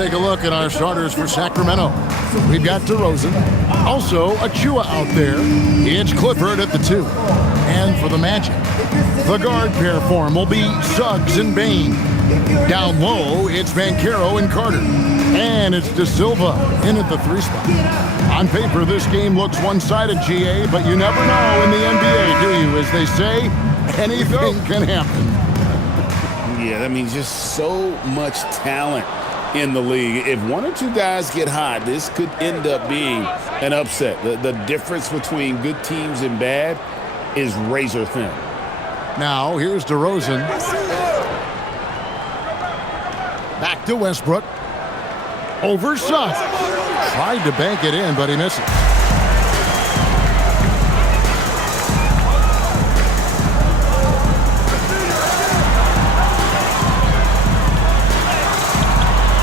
take a look at our starters for Sacramento. We've got DeRozan. Also, Achua out there. It's Clifford at the 2. And for the Magic, the guard pair form will be Suggs and Bane. Down low, it's Banchero and Carter. And it's De Silva in at the 3 spot. On paper, this game looks one-sided, GA, but you never know in the NBA, do you? As they say, anything can happen. Yeah, that means just so much talent in the league. If one or two guys get hot, this could end up being an upset. The difference between good teams and bad is razor thin. Now, here's DeRozan. Back to Westbrook. Over Suggs. Tried to bank it in, but he misses.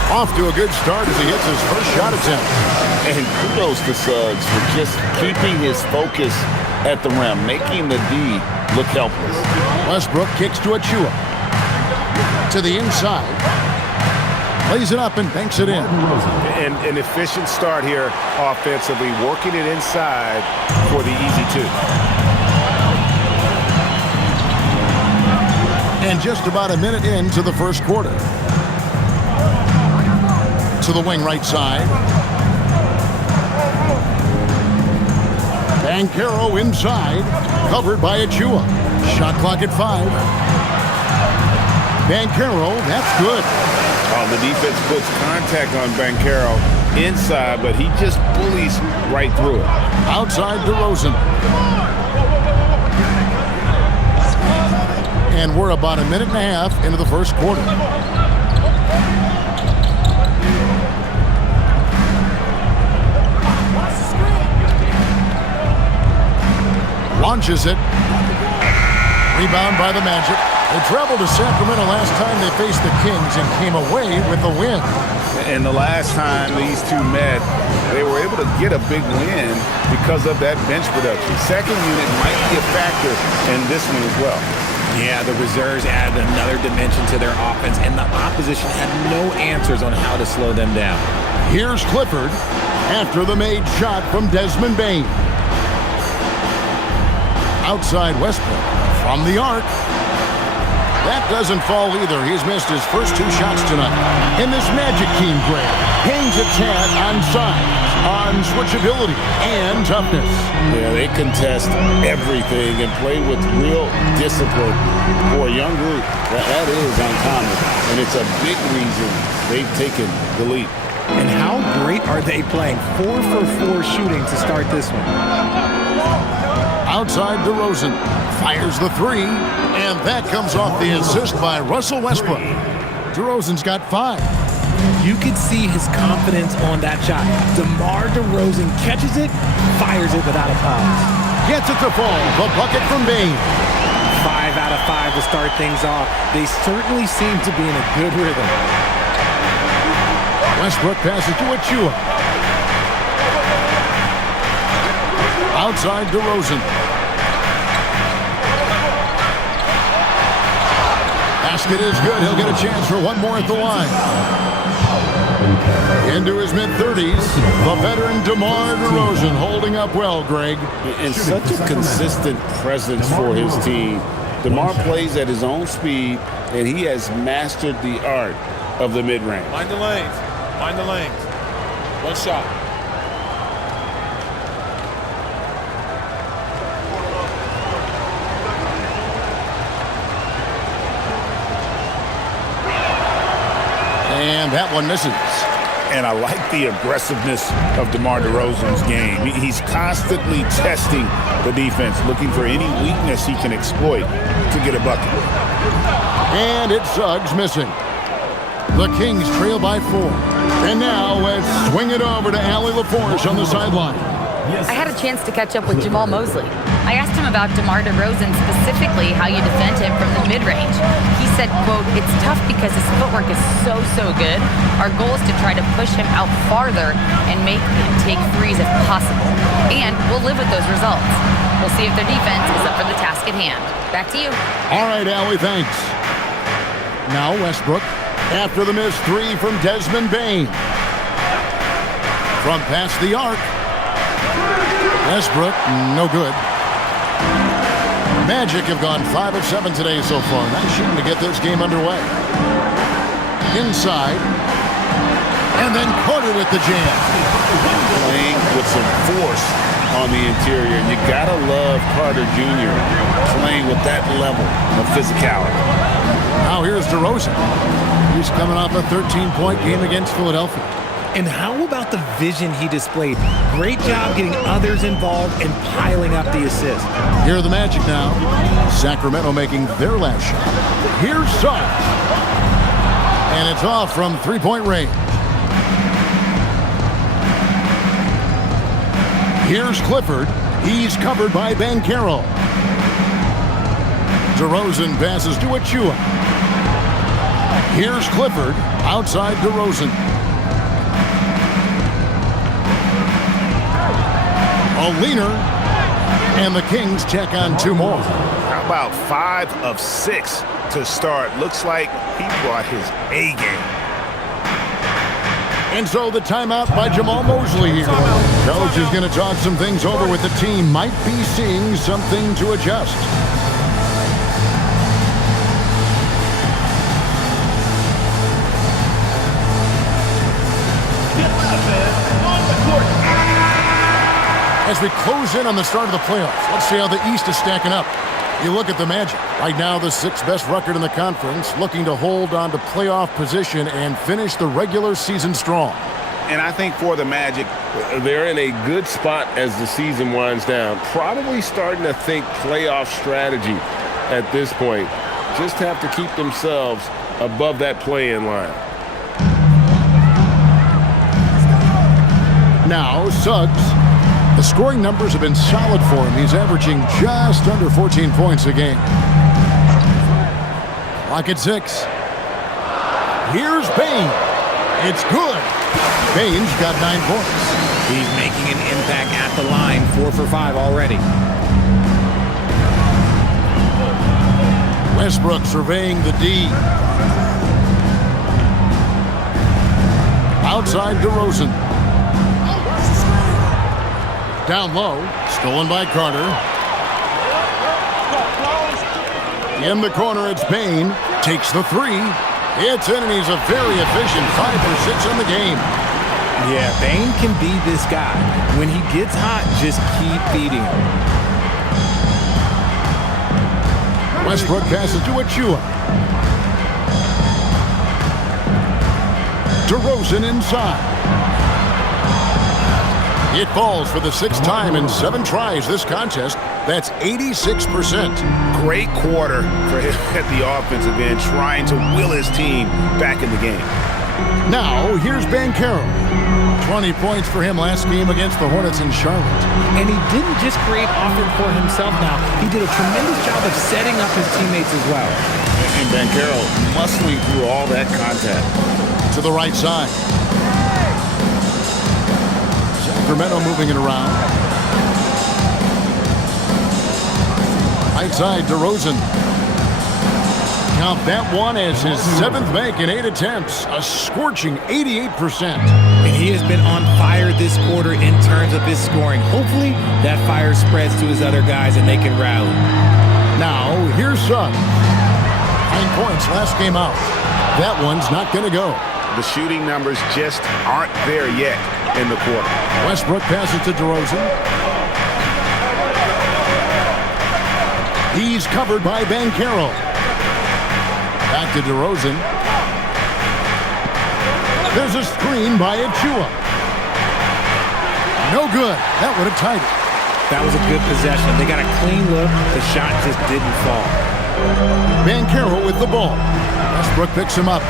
Off to a good start as he hits his first shot attempt. And kudos to Suggs for just keeping his focus at the rim, making the D look helpless. Westbrook kicks to Achua. To the inside. Lays it up and banks it in. And an efficient start here offensively, working it inside for the easy 2. And just about a minute into the first quarter. To the wing right side. Banchero inside. Covered by Achua. Shot clock at 5. Banchero, that's good. The defense puts contact on Banchero inside, but he just bullies right through it. Outside DeRozan. And we're about a minute and a half into the first quarter. Launches it. Rebound by the Magic. They traveled to Sacramento last time they faced the Kings and came away with the win. And the last time these two met, they were able to get a big win because of that bench production. Second unit might be a factor in this one as well. Yeah, the reserves added another dimension to their offense, and the opposition had no answers on how to slow them down. Here's Clifford after the made shot from Desmond Bane. Outside Westbrook from the arc. That doesn't fall either. He's missed his first 2 shots tonight. And this Magic team, Greg, hangs its hat on size, on switchability, and toughness. Yeah, they contest everything and play with real discipline. For a young group, that is uncommon. And it's a big reason they've taken the lead. And how great are they playing? 4 for 4 shooting to start this one. Outside DeRozan fires the 3, and that comes off the assist by Russell Westbrook. DeRozan's got 5. You could see his confidence on that shot. DeMar DeRozan catches it, fires it without a pause. Gets it to fall. The bucket from Bane. 5 out of 5 to start things off. They certainly seem to be in a good rhythm. Westbrook passes to Achua. Outside DeRozan. Basket is good. He'll get a chance for one more at the line. Into his mid-30s, the veteran DeMar DeRozan holding up well, Greg. And such a consistent presence for his team. DeMar plays at his own speed, and he has mastered the art of the mid-range. Mind the lanes. Mind the lanes. One shot. And that one misses. And I like the aggressiveness of DeMar DeRozan's game. He's constantly testing the defense, looking for any weakness he can exploit to get a bucket. And it's Suggs missing. The Kings trail by 4. And now let's swing it over to Allie LaForge on the sideline. I had a chance to catch up with Jamal Mosley. I asked him about DeMar DeRozan, specifically how you defend him from the mid-range. He said, quote, "It's tough because his footwork is so good. Our goal is to try to push him out farther and make him take threes if possible. And we'll live with those results. We'll see if their defense is up for the task at hand." Back to you. All right, Allie, thanks. Now Westbrook After the missed three from Desmond Bane. From past the arc. Westbrook, no good. Magic have gone 5 of 7 today so far. Nice shooting to get this game underway. Inside. And then Carter with the jam. Playing with some force on the interior. And you got to love Carter Jr. playing with that level of physicality. Now here's DeRozan. He's coming off a 13-point game against Philadelphia. And how about the vision he displayed? Great job getting others involved and piling up the assists. Here are the Magic now. Sacramento making their last shot. Here's Suggs. And it's off from three-point range. Here's Clifford. He's covered by Banchero. DeRozan passes to Achua. Here's Clifford. Outside DeRozan. A leaner. And the Kings check on 2 more. How about 5 of 6 to start? Looks like he brought his A game. And so the timeout by Jamal Mosley here. Coach is going to talk some things over with the team. Might be seeing something to adjust. As we close in on the start of the playoffs, let's see how the East is stacking up. You look at the Magic. Right now, the 6th best record in the conference, looking to hold on to playoff position and finish the regular season strong. And I think for the Magic, they're in a good spot as the season winds down. Probably starting to think playoff strategy at this point. Just have to keep themselves above that play-in line. Now, Suggs. The scoring numbers have been solid for him. He's averaging just under 14 points a game. Clock at 6. Here's Bane. It's good. Bane's got 9 points. He's making an impact at the line. 4 for 5 already. Westbrook surveying the D. Outside DeRozan. Down low, stolen by Carter. In the corner, it's Bane. Takes the 3. It's in, and he's a very efficient 5 for 6 in the game. Yeah, Bane can be this guy. When he gets hot, just keep feeding him. Westbrook passes to Achua. DeRozan inside. It falls for the 6th time in 7 tries this contest. That's 86%. Great quarter for him at the offensive end, trying to will his team back in the game. Now, here's Banchero. 20 points for him last game against the Hornets in Charlotte. And he didn't just create offense for himself now. He did a tremendous job of setting up his teammates as well. And Banchero muscling through all that contact. To the right side. Sacramento moving it around. Right side, DeRozan. Count that one as his 7th make in 8 attempts. A scorching 88%. And he has been on fire this quarter in terms of his scoring. Hopefully, that fire spreads to his other guys and they can rally. Now, here's Suggs. 9 points last game out. That one's not going to go. The shooting numbers just aren't there yet in the quarter. Westbrook passes to DeRozan. He's covered by Banchero. Back to DeRozan. There's a screen by Achua. No good. That would have tied it. That was a good possession. They got a clean look. The shot just didn't fall. Banchero with the ball. Westbrook picks him up.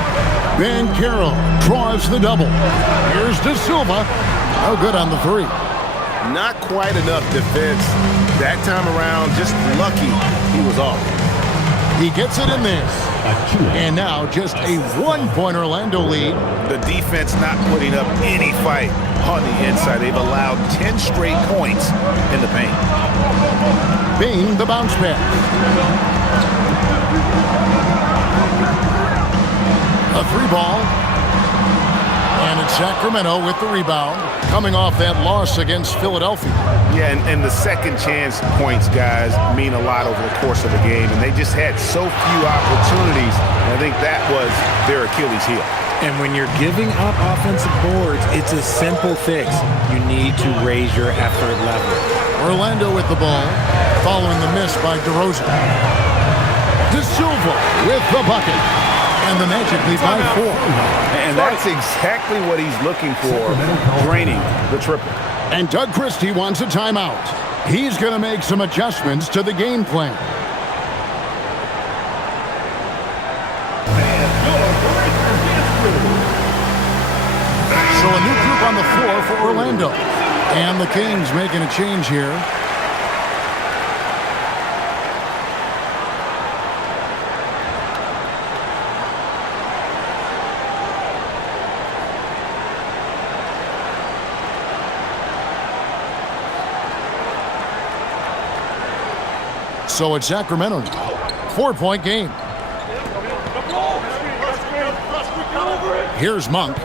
Banchero draws the double. Here's De Silva. No good on the 3. Not quite enough defense that time around. Just lucky he was off. He gets it in there. And now just a 1-point Orlando lead. The defense not putting up any fight on the inside. They've allowed 10 straight points in the paint. Bane the bounce pass. A three ball. And it's Sacramento with the rebound, coming off that loss against Philadelphia. Yeah, and the second chance points, guys, mean a lot over the course of the game, and they just had so few opportunities. And I think that was their Achilles heel. And when you're giving up offensive boards, it's a simple fix. You need to raise your effort level. Orlando with the ball, following the miss by DeRozan. De Silva with the bucket. And the Magic lead by 4. And that's exactly what he's looking for, draining the triple. And Doug Christie wants a timeout. He's going to make some adjustments to the game plan. So a new group on the floor for Orlando. And the Kings making a change here. So it's Sacramento now. 4-point game. Here's Monk.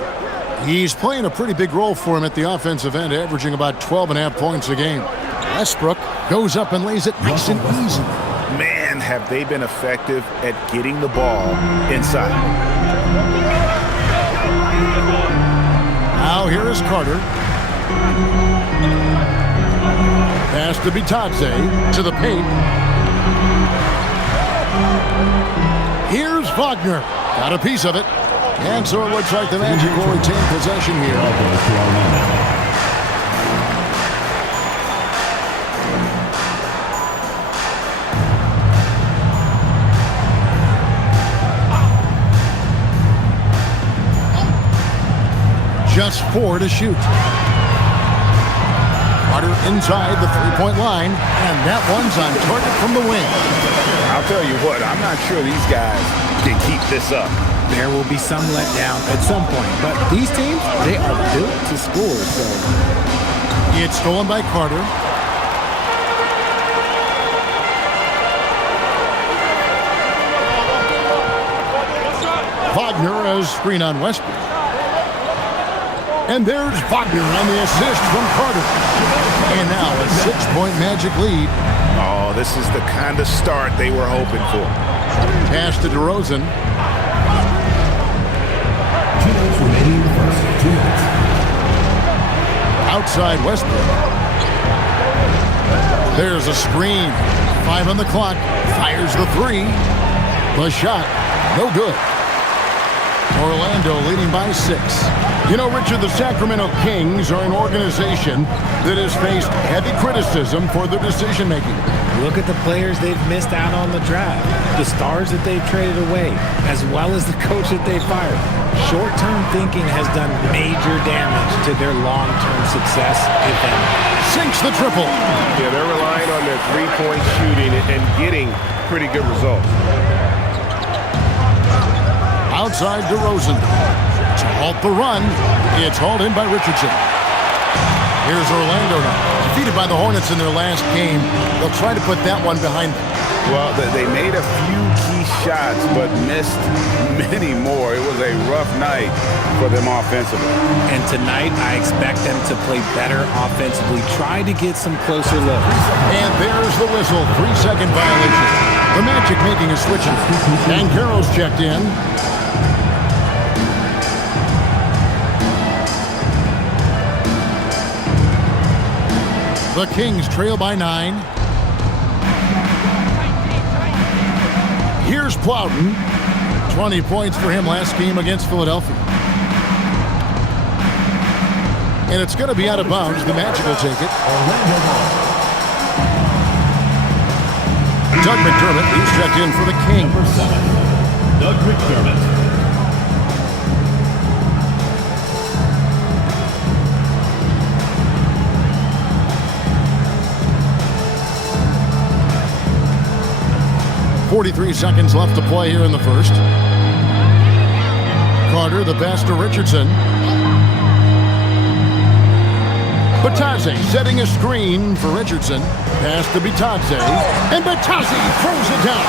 He's playing a pretty big role for him at the offensive end, averaging about 12.5 points a game. Westbrook goes up and lays it nice and easy. Man, have they been effective at getting the ball inside. Now here is Carter. Pass to Bitadze to the paint. Here's Wagner. Got a piece of it. And so it looks like the Magic will retain possession here. Just 4 to shoot. Carter inside the three-point line, and that one's on target from the wing. I'll tell you what, I'm not sure these guys can keep this up. There will be some letdown at some point, but these teams, they are built to score, so. It's stolen by Carter. Wagner as screen on Westbrook. And there's Wagner on the assist from Carter. And now a 6-point Magic lead. Oh, this is the kind of start they were hoping for. Pass to DeRozan. Outside Westbrook. There's a screen. 5 on the clock. Fires the 3. The shot, no good. Orlando leading by 6. You know, Richard, the Sacramento Kings are an organization that has faced heavy criticism for their decision-making. Look at the players they've missed out on the draft, the stars that they've traded away, as well as the coach that they fired. Short-term thinking has done major damage to their long-term success, if any. Sinks the triple. Yeah, they're relying on their three-point shooting and getting pretty good results. Outside DeRozan. To halt the run, it's hauled in by Richardson. Here's Orlando now. Defeated by the Hornets in their last game. They'll try to put that one behind them. Well, they made a few key shots, but missed many more. It was a rough night for them offensively. And tonight, I expect them to play better offensively. Try to get some closer looks. And there's the whistle. 3-second violation. The Magic making a switch. And Carroll's checked in. The Kings trail by 9. Here's Plowden. 20 points for him last game against Philadelphia. And it's going to be out of bounds. The Magic will take it. Doug McDermott, he's checked in for the Kings. Doug McDermott. .43 seconds left to play here in the first. Carter, the pass to Richardson. Batadze setting a screen for Richardson. Pass to Batadze. And Batadze throws it down.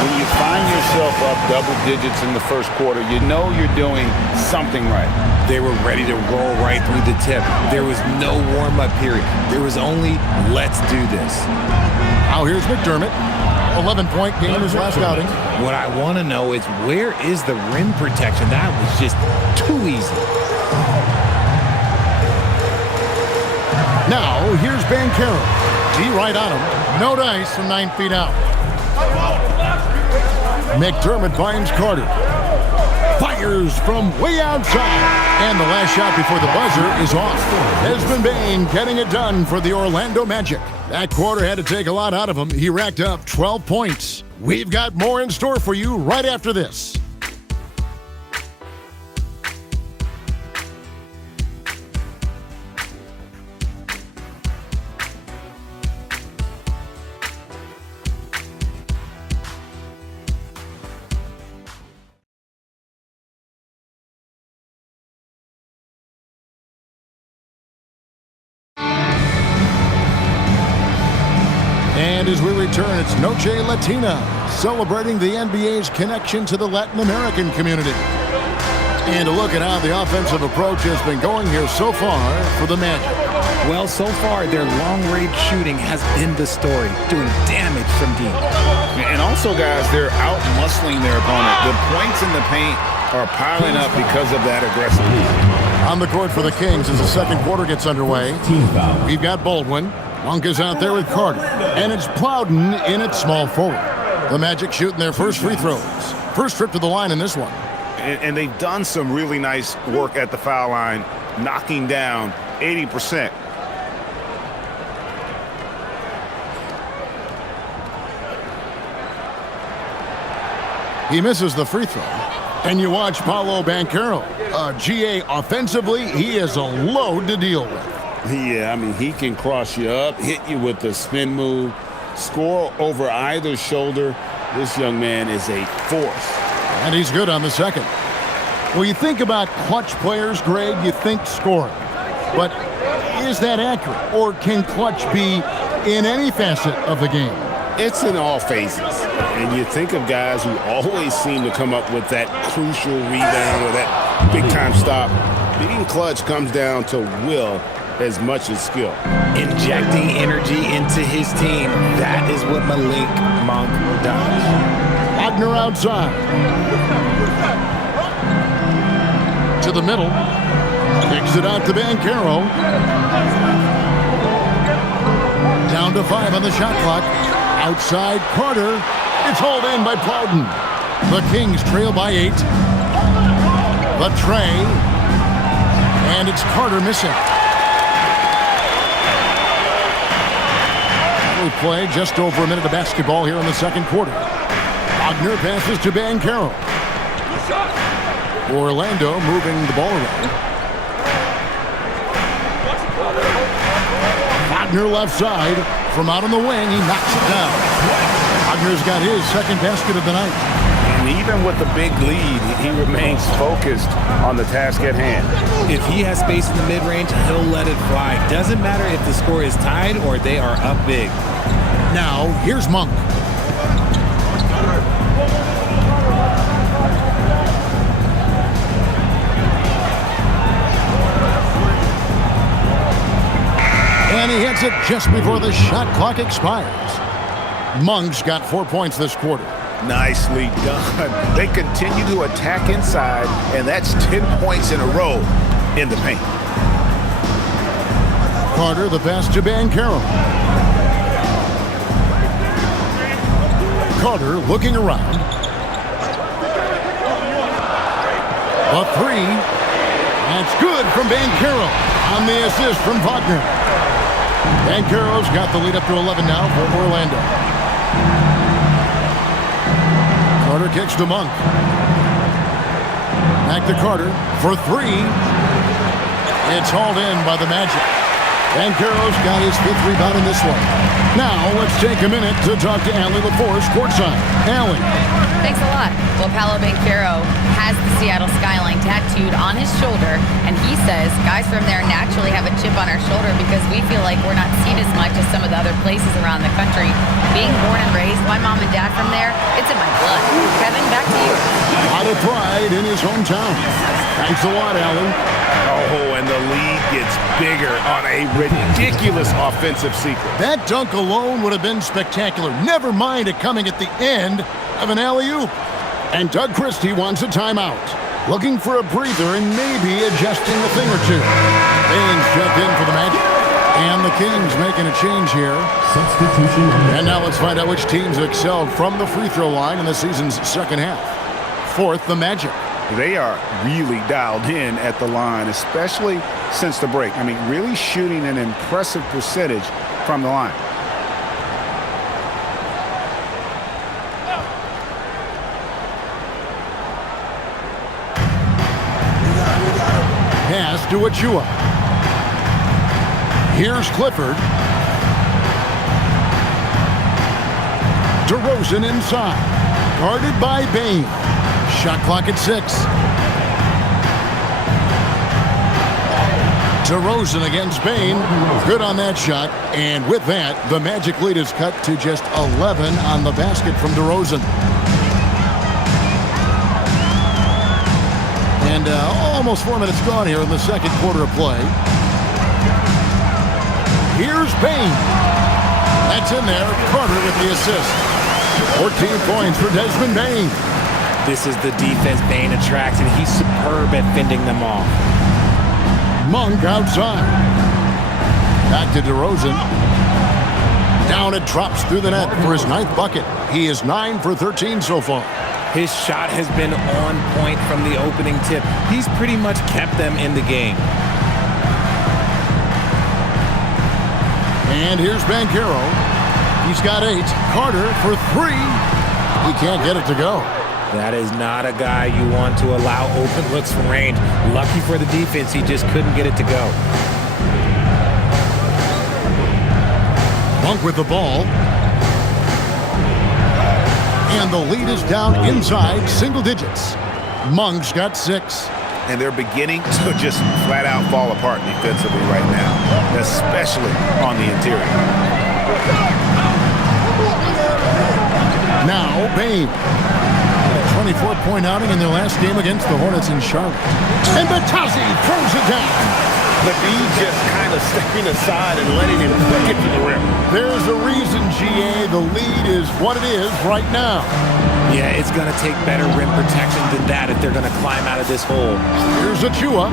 When you find yourself up double digits in the first quarter, you know you're doing something right. They were ready to roll right through the tip. There was no warm-up period. There was only, let's do this. Now here's McDermott. 11-point game his last outing. What I want to know is, where is the rim protection? That was just too easy. Now here's Banchero. D right on him. No dice from 9 feet out. McDermott finds Carter. Fires from way outside. And the last shot before the buzzer is off. Desmond Bane getting it done for the Orlando Magic. That quarter had to take a lot out of him. He racked up 12 points. We've got more in store for you right after this. And as we return, it's Noche Latina, celebrating the NBA's connection to the Latin American community. And a look at how the offensive approach has been going here so far for the Magic. Well, so far, their long-range shooting has been the story, doing damage from deep. And also, guys, they're out-muscling their opponent. The points in the paint are piling up because of that aggressive lead. On the court for the Kings as the second quarter gets underway. Team foul. We've got Baldwin. Monk is out there with Carter. And it's Plowden in at small forward. The Magic shooting their first free throws. First trip to the line in this one. And they've done some really nice work at the foul line, knocking down 80%. He misses the free throw. And you watch Paolo Banchero. GA offensively, he is a load to deal with. Yeah, I mean, he can cross you up, hit you with the spin move, score over either shoulder. This young man is a force. And he's good on the second. Well, you think about clutch players, Greg, you think scoring. But is that accurate? Or can clutch be in any facet of the game? It's in all phases. And you think of guys who always seem to come up with that crucial rebound or that big-time stop. Being clutch comes down to will as much as skill. Injecting energy into his team. That is what Malik Monk does. Wagner outside. To the middle. Kicks it out to Banchero. Down to 5 on the shot clock. Outside Carter. It's hauled in by Plowden. The Kings trail by 8. The tray. And it's Carter missing. We play just over a minute of basketball here in the second quarter. Wagner passes to Banchero. Orlando moving the ball around. Wagner left side. From out on the wing, he knocks it down. Wagner's got his second basket of the night. And even with the big lead, he remains focused on the task at hand. If he has space in the mid-range, he'll let it fly. Doesn't matter if the score is tied or they are up big. Now, here's Monk. And he hits it just before the shot clock expires. Monk's got 4 points this quarter. Nicely done. They continue to attack inside, and that's 10 points in a row in the paint. Carter, the pass to Banchero. Carter looking around. A three. That's good from Banchero on the assist from Wagner. Banchero's got the lead up to 11 now for Orlando. Carter kicks to Monk. Back to Carter for three. It's hauled in by the Magic. Banchero's got his 5th rebound in this one. Now, let's take a minute to talk to Allie LaForce courtside. Allie. Thanks a lot. Well, Paolo Banchero has the Seattle skyline tattooed on his shoulder, and he says guys from there naturally have a chip on our shoulder because we feel like we're not seen as much as some of the other places around the country. Being born and raised, my mom and dad from there, it's in my blood. Kevin, back to you. A lot of pride in his hometown. Thanks a lot, Allie. Oh, and the lead gets bigger on a ridiculous offensive sequence. That dunk alone would have been spectacular. Never mind it coming at the end of an alley-oop. And Doug Christie wants a timeout. Looking for a breather and maybe adjusting a thing or two. Baines checked in for the Magic. And the Kings making a change here. Substitution. And now let's find out which teams have excelled from the free throw line in the season's second half. 4th, the Magic. They are really dialed in at the line, especially since the break. I mean, really shooting an impressive percentage from the line. Pass to Achua. Here's Clifford. DeRozan inside. Guarded by Bane. Shot clock at 6. DeRozan against Bane. Good on that shot. And with that, the Magic lead is cut to just 11 on the basket from DeRozan. And almost 4 minutes gone here in the second quarter of play. Here's Bane. That's in there. Carter with the assist. 14 points for Desmond Bane. This is the defense Bane attracts, and he's superb at fending them off. Monk outside. Back to DeRozan. Down it drops through the net for his 9th bucket. He is 9 for 13 so far. His shot has been on point from the opening tip. He's pretty much kept them in the game. And here's Banchero. He's got 8. Carter for 3. He can't get it to go. That is not a guy you want to allow open looks from range. Lucky for the defense, he just couldn't get it to go. Monk with the ball. And the lead is down inside single digits. Monk's got 6. And they're beginning to just flat out fall apart defensively right now, especially on the interior. Now, Bane. 24-point outing in their last game against the Hornets in Charlotte. And Batazzi throws it down. Levine just kind of stepping aside and letting him get to the rim. There's a reason, GA, the lead is what it is right now. Yeah, it's going to take better rim protection than that if they're going to climb out of this hole. Here's Achua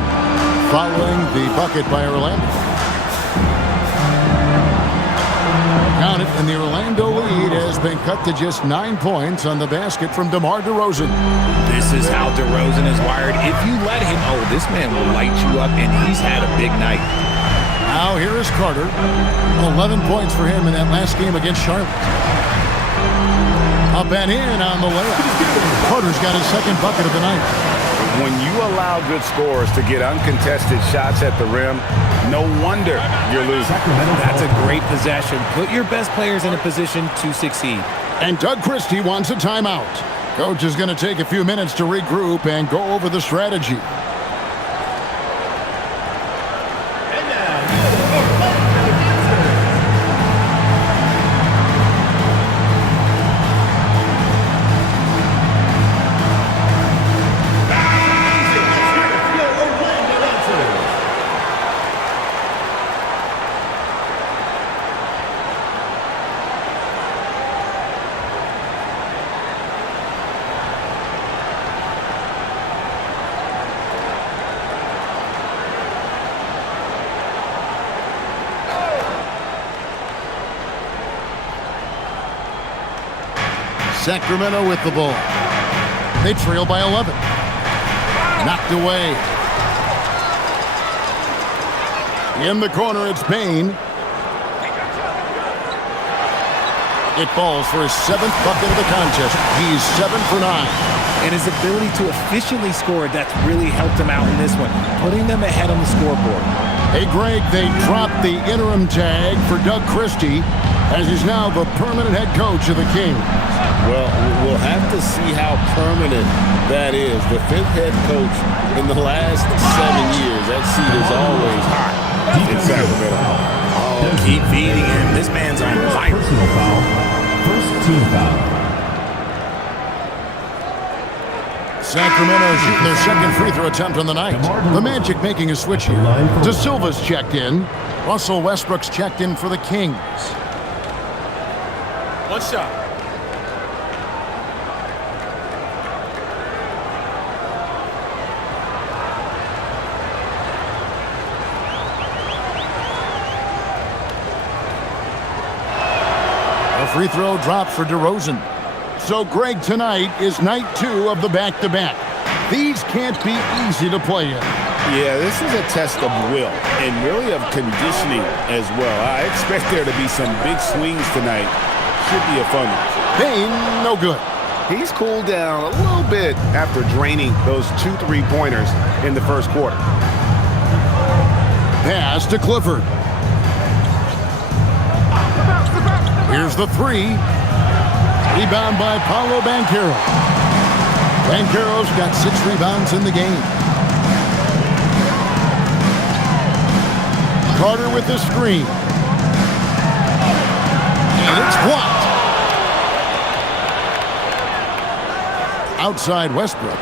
following the bucket by Orlando. Count it, and the Orlando lead has been cut to just 9 points on the basket from DeMar DeRozan. This is how DeRozan is wired. If you let him, this man will light you up, and he's had a big night. Now here is Carter. 11 points for him in that last game against Charlotte. Up and in on the layup. Carter's got his 2nd bucket of the night. When you allow good scorers to get uncontested shots at the rim, no wonder you're losing. That's a great possession. Put your best players in a position to succeed. And Doug Christie wants a timeout. Coach is going to take a few minutes to regroup and go over the strategy. Sacramento with the ball. They trail by 11. Knocked away. In the corner, it's Bane. It falls for his 7th bucket of the contest. He's 7 for 9. And his ability to efficiently score, that's really helped him out in this one, putting them ahead on the scoreboard. Hey, Greg, they dropped the interim tag for Doug Christie, as he's now the permanent head coach of the Kings. Well, we'll have to see how permanent that is. The fifth head coach in the last 7 years. That seat is always hot in Sacramento. Oh, keep feeding him. This man's on fire. Personal foul. First team foul. Sacramento shooting their second free throw attempt on the night. The Magic making a switch here. De Silva's checked in. Russell Westbrook's checked in for the Kings. One shot. A free throw drop for DeRozan. So, Greg, tonight is night 2 of the back-to-back. These can't be easy to play in. Yeah, this is a test of will and really of conditioning as well. I expect there to be some big swings tonight. Should be a fun one. Payne, no good. He's cooled down a little bit after draining those 2 3-pointers in the first quarter. Pass to Clifford. Here's the 3. Rebound by Paolo Banchero. Banchero's got 6 rebounds in the game. Carter with the screen. And it's blocked. Outside Westbrook.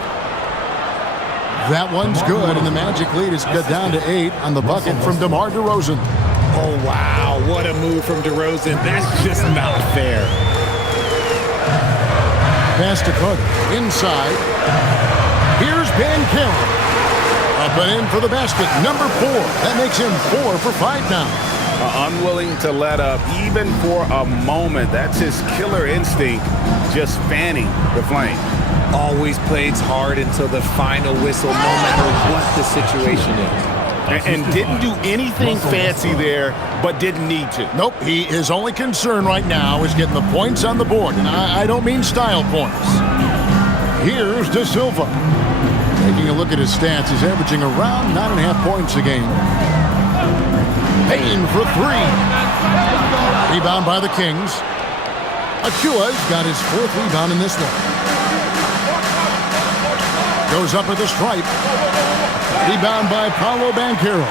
That one's good, and the Magic lead is cut down to 8 on the bucket from DeMar DeRozan. Oh, wow. What a move from DeRozan. That's just not fair. Pass to Carter. Inside. Here's Banchero. Up and in for the basket. Number 4. That makes him 4 for 5 now. Unwilling to let up even for a moment. That's his killer instinct, just fanning the flame. Always plays hard until the final whistle, no matter what the situation is. And didn't do anything fancy there, but didn't need to. Nope, his only concern right now is getting the points on the board. And I don't mean style points. Here's De Silva. Taking a look at his stats, he's averaging around 9.5 points a game. Payne for 3. Rebound by the Kings. Achua's got his 4th rebound in this one. Goes up at the stripe. Rebound by Paolo Banchero.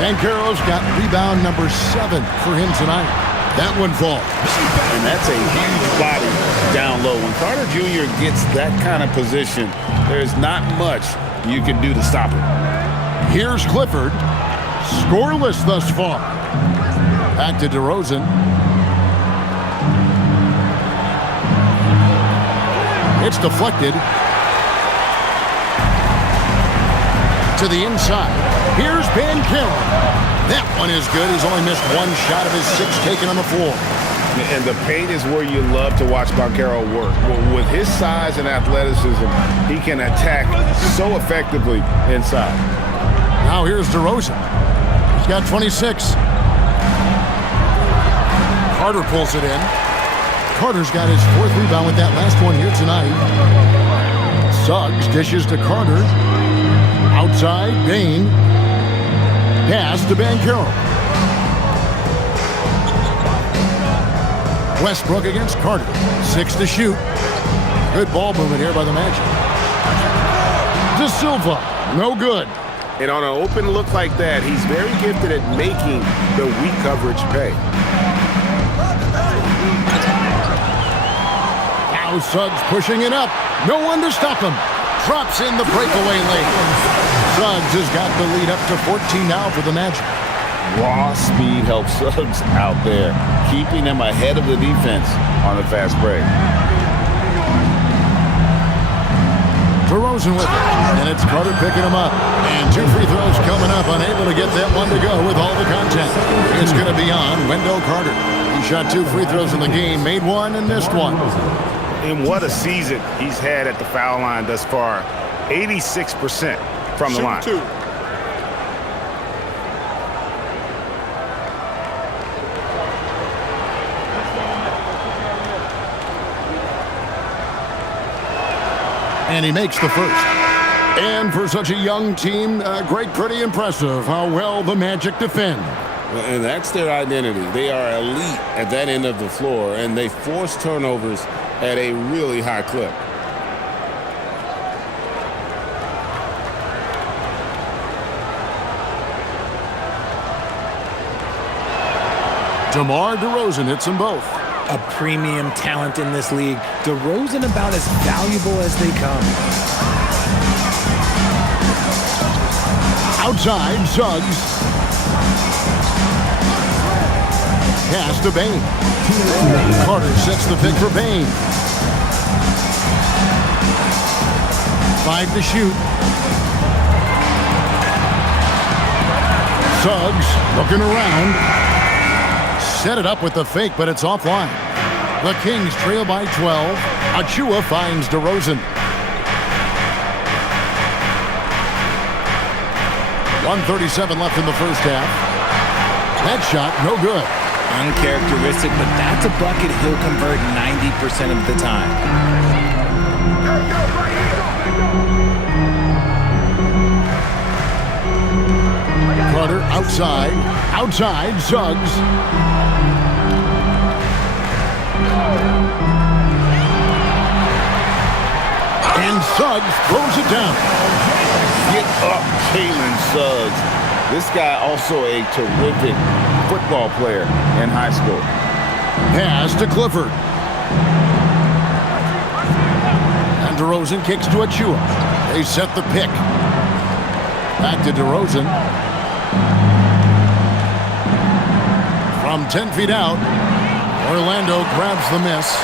Banchero's got rebound number 7 for him tonight. That one falls. And that's a huge body down low. When Carter Jr. gets that kind of position, there's not much you can do to stop him. Here's Clifford. Scoreless thus far. Back to DeRozan. It's deflected. To the inside. Here's Banchero. That one is good. He's only missed 1 shot of his 6 taken on the floor. And the paint is where you love to watch Banchero work. With his size and athleticism, he can attack so effectively inside. Now here's DeRozan. He's got 26. Carter pulls it in. Carter's got his 4th rebound with that last one here tonight. Suggs dishes to Carter. Outside, Payne. Pass to Banchero. Westbrook against Carter. 6 to shoot. Good ball movement here by the Magic. De Silva, no good. And on an open look like that, he's very gifted at making the weak coverage pay. Now Suggs pushing it up. No one to stop him. Drops in the breakaway lane. Suggs has got the lead up to 14 now for the Magic. Raw speed helps Suggs out there, keeping him ahead of the defense on the fast break. DeRozan with it, and it's Carter picking him up. And 2 free throws coming up, unable to get that one to go with all the contact. It's going to be on Wendell Carter. He shot 2 free throws in the game, made 1 and missed 1. And what a season he's had at the foul line thus far. 86% from the line. 2. And he makes the first. And for such a young team, Greg, pretty impressive how well the Magic defend. And that's their identity. They are elite at that end of the floor, and they force turnovers at a really high clip. DeMar DeRozan hits them both. A premium talent in this league. DeRozan about as valuable as they come. Outside, Suggs. Pass to Bane. Carter sets the pick for Bane. 5 to shoot. Suggs looking around. Set it up with the fake, but it's offline. The Kings trail by 12. Achua finds DeRozan. 1:37 left in the first half. That shot, no good. Uncharacteristic, but that's a bucket he'll convert 90% of the time. Carter outside. Outside, Suggs. And Suggs throws it down. Get up, Kalen Suggs. This guy also a terrific football player in high school. Pass to Clifford. And DeRozan kicks to Achua. They set the pick. Back to DeRozan. From 10 feet out, Orlando grabs the miss.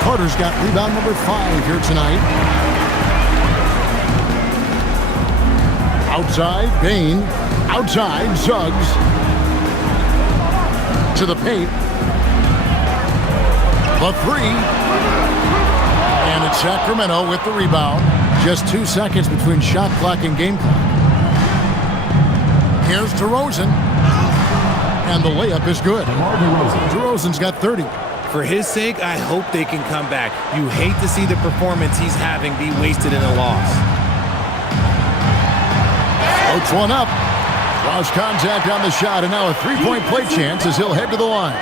Carter's got rebound number 5 here tonight. Outside, Bane. Outside, Suggs. To the paint. The 3. And it's Sacramento with the rebound. Just 2 seconds between shot clock and game clock. Here's DeRozan. And the layup is good. DeRozan's got 30. For his sake, I hope they can come back. You hate to see the performance he's having be wasted in a loss. Floats one up. Lost contact on the shot, and now a 3-point play chance as he'll head to the line.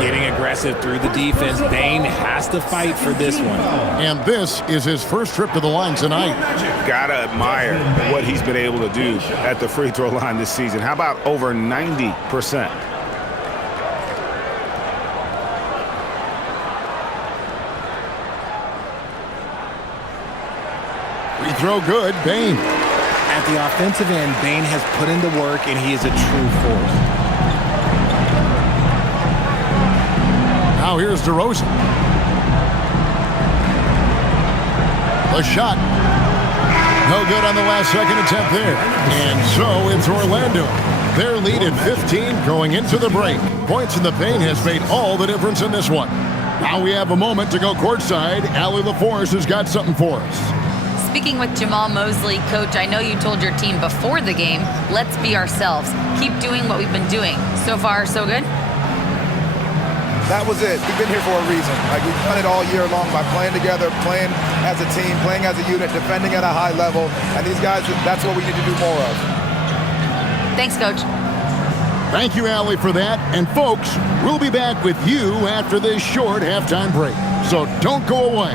Getting aggressive through the defense. Bane has to fight for this one. And this is his first trip to the line tonight. Gotta admire what he's been able to do at the free throw line this season. How about over 90%? Free throw good, Bane. At the offensive end, Bane has put in the work, and he is a true force. Now here's DeRozan. The shot. No good on the last second attempt there. And so it's Orlando. Their lead at 15 going into the break. Points in the paint has made all the difference in this one. Now we have a moment to go courtside. Allie LaForce has got something for us. Speaking with Jamal Mosley, Coach, I know you told your team before the game, let's be ourselves. Keep doing what we've been doing. So far, so good? That was it. We've been here for a reason. Like, we've done it all year long by playing together, playing as a team, playing as a unit, defending at a high level. And these guys, that's what we need to do more of. Thanks, Coach. Thank you, Allie, for that. And folks, we'll be back with you after this short halftime break. So don't go away.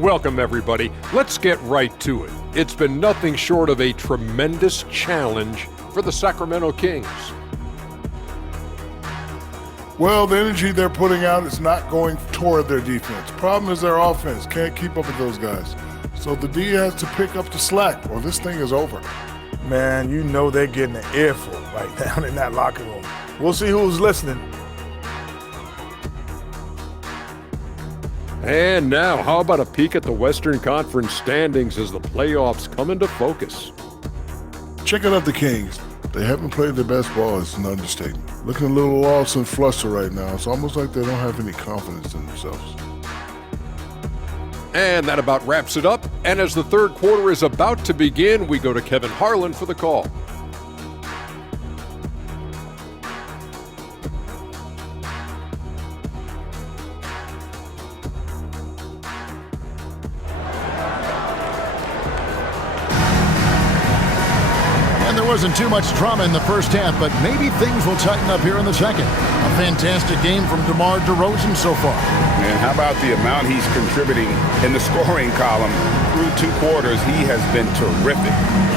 Welcome, everybody. Let's get right to it. It's been nothing short of a tremendous challenge for the Sacramento Kings. Well, the energy they're putting out is not going toward their defense. Problem is their offense can't keep up with those guys. So the D has to pick up the slack or this thing is over. Man, you know they're getting an earful right down in that locker room. We'll see who's listening. And now, how about a peek at the Western Conference standings as the playoffs come into focus? Checking out the Kings. They haven't played their best ball, it's an understatement. Looking a little lost and flustered right now. It's almost like they don't have any confidence in themselves. And that about wraps it up. And as the third quarter is about to begin, we go to Kevin Harlan for the call. there wasn't too much drama in the first half, but maybe things will tighten up here in the second. A fantastic game from DeMar DeRozan so far. And how about the amount he's contributing in the scoring column through 2 quarters? He has been terrific.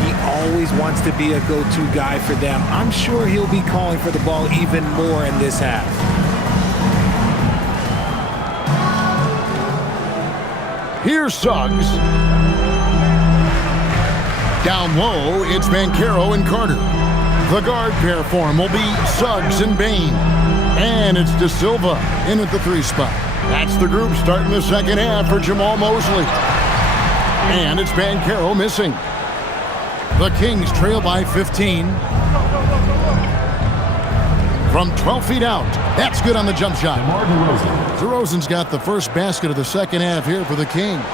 He always wants to be a go-to guy for them. I'm sure he'll be calling for the ball even more in this half. Here's Suggs. Down low, it's Banchero and Carter. The guard pair for him will be Suggs and Bane. And it's De Silva in at the 3 spot. That's the group starting the second half for Jamal Mosley. And it's Banchero missing. The Kings trail by 15. From 12 feet out. That's good on the jump shot. DeRozan's got the first basket of the second half here for the Kings.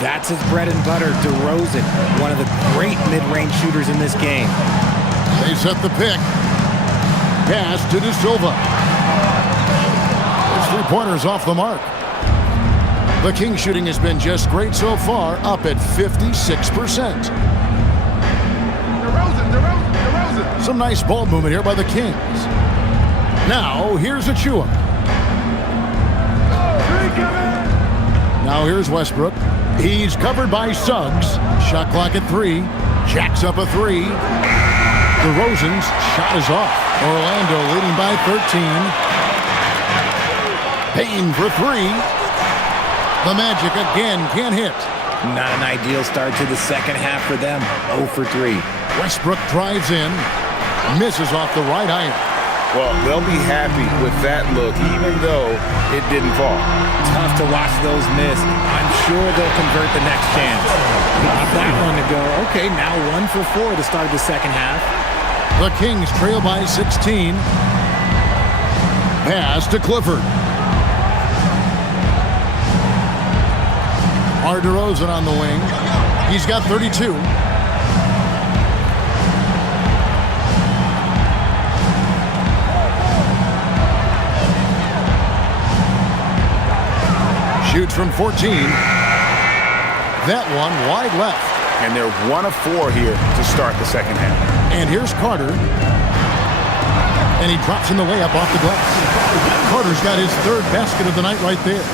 That's his bread and butter, DeRozan, one of the great mid-range shooters in this game. They set the pick. Pass to De Silva. His 3-pointer's off the mark. The Kings shooting has been just great so far, up at 56%. DeRozan. Some nice ball movement here by the Kings. Now, here's Achua. Now here's Westbrook. He's covered by Suggs. Shot clock at 3. Jacks up a 3. DeRozan's shot is off. Orlando leading by 13. Payne for 3. The Magic again can't hit. Not an ideal start to the second half for them. 0 for 3. Westbrook drives in. Misses off the right iron. Well, they'll be happy with that look, even though it didn't fall. Tough to watch those miss. I'm sure they'll convert the next chance. Got that one to go. Okay, now 1 for 4 to start the second half. The Kings trail by 16. Pass to Clifford. DeRozan on the wing. He's got 32. Shoots from 14. That one wide left. And they're 1 of 4 here to start the second half. And here's Carter. And he drops in the layup off the glass. Carter's got his 3rd basket of the night right there.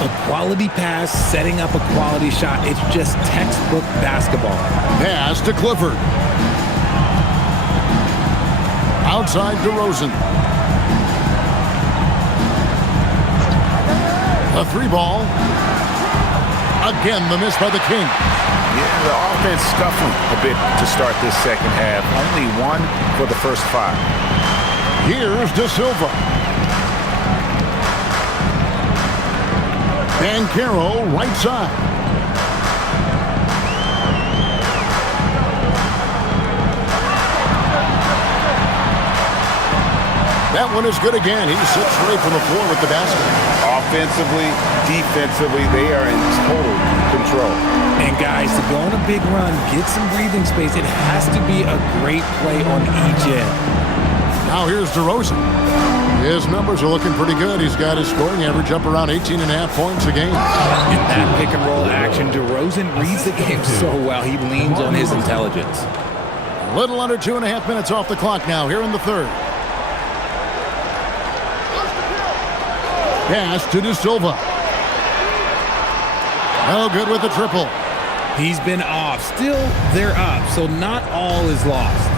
A quality pass, setting up a quality shot. It's just textbook basketball. Pass to Clifford. Outside DeRozan. A 3 ball. Again, the miss by the King. Yeah, the offense scuffling a bit to start this second half. Only 1 for the first 5. Here's De Silva. Banchero, right side. That one is good again. He sits straight from the floor with the basket. Offensively, defensively, they are in total control. And guys, to go on a big run, get some breathing space, it has to be a great play on each end. Now here's DeRozan. His numbers are looking pretty good. He's got his scoring average up around 18.5 points a game. In that pick and roll action, DeRozan reads the game so well. He leans on his intelligence. A little under 2.5 minutes off the clock now here in the 3rd. Pass to De Silva. No good with the triple. He's been off. Still, they're up, so not all is lost.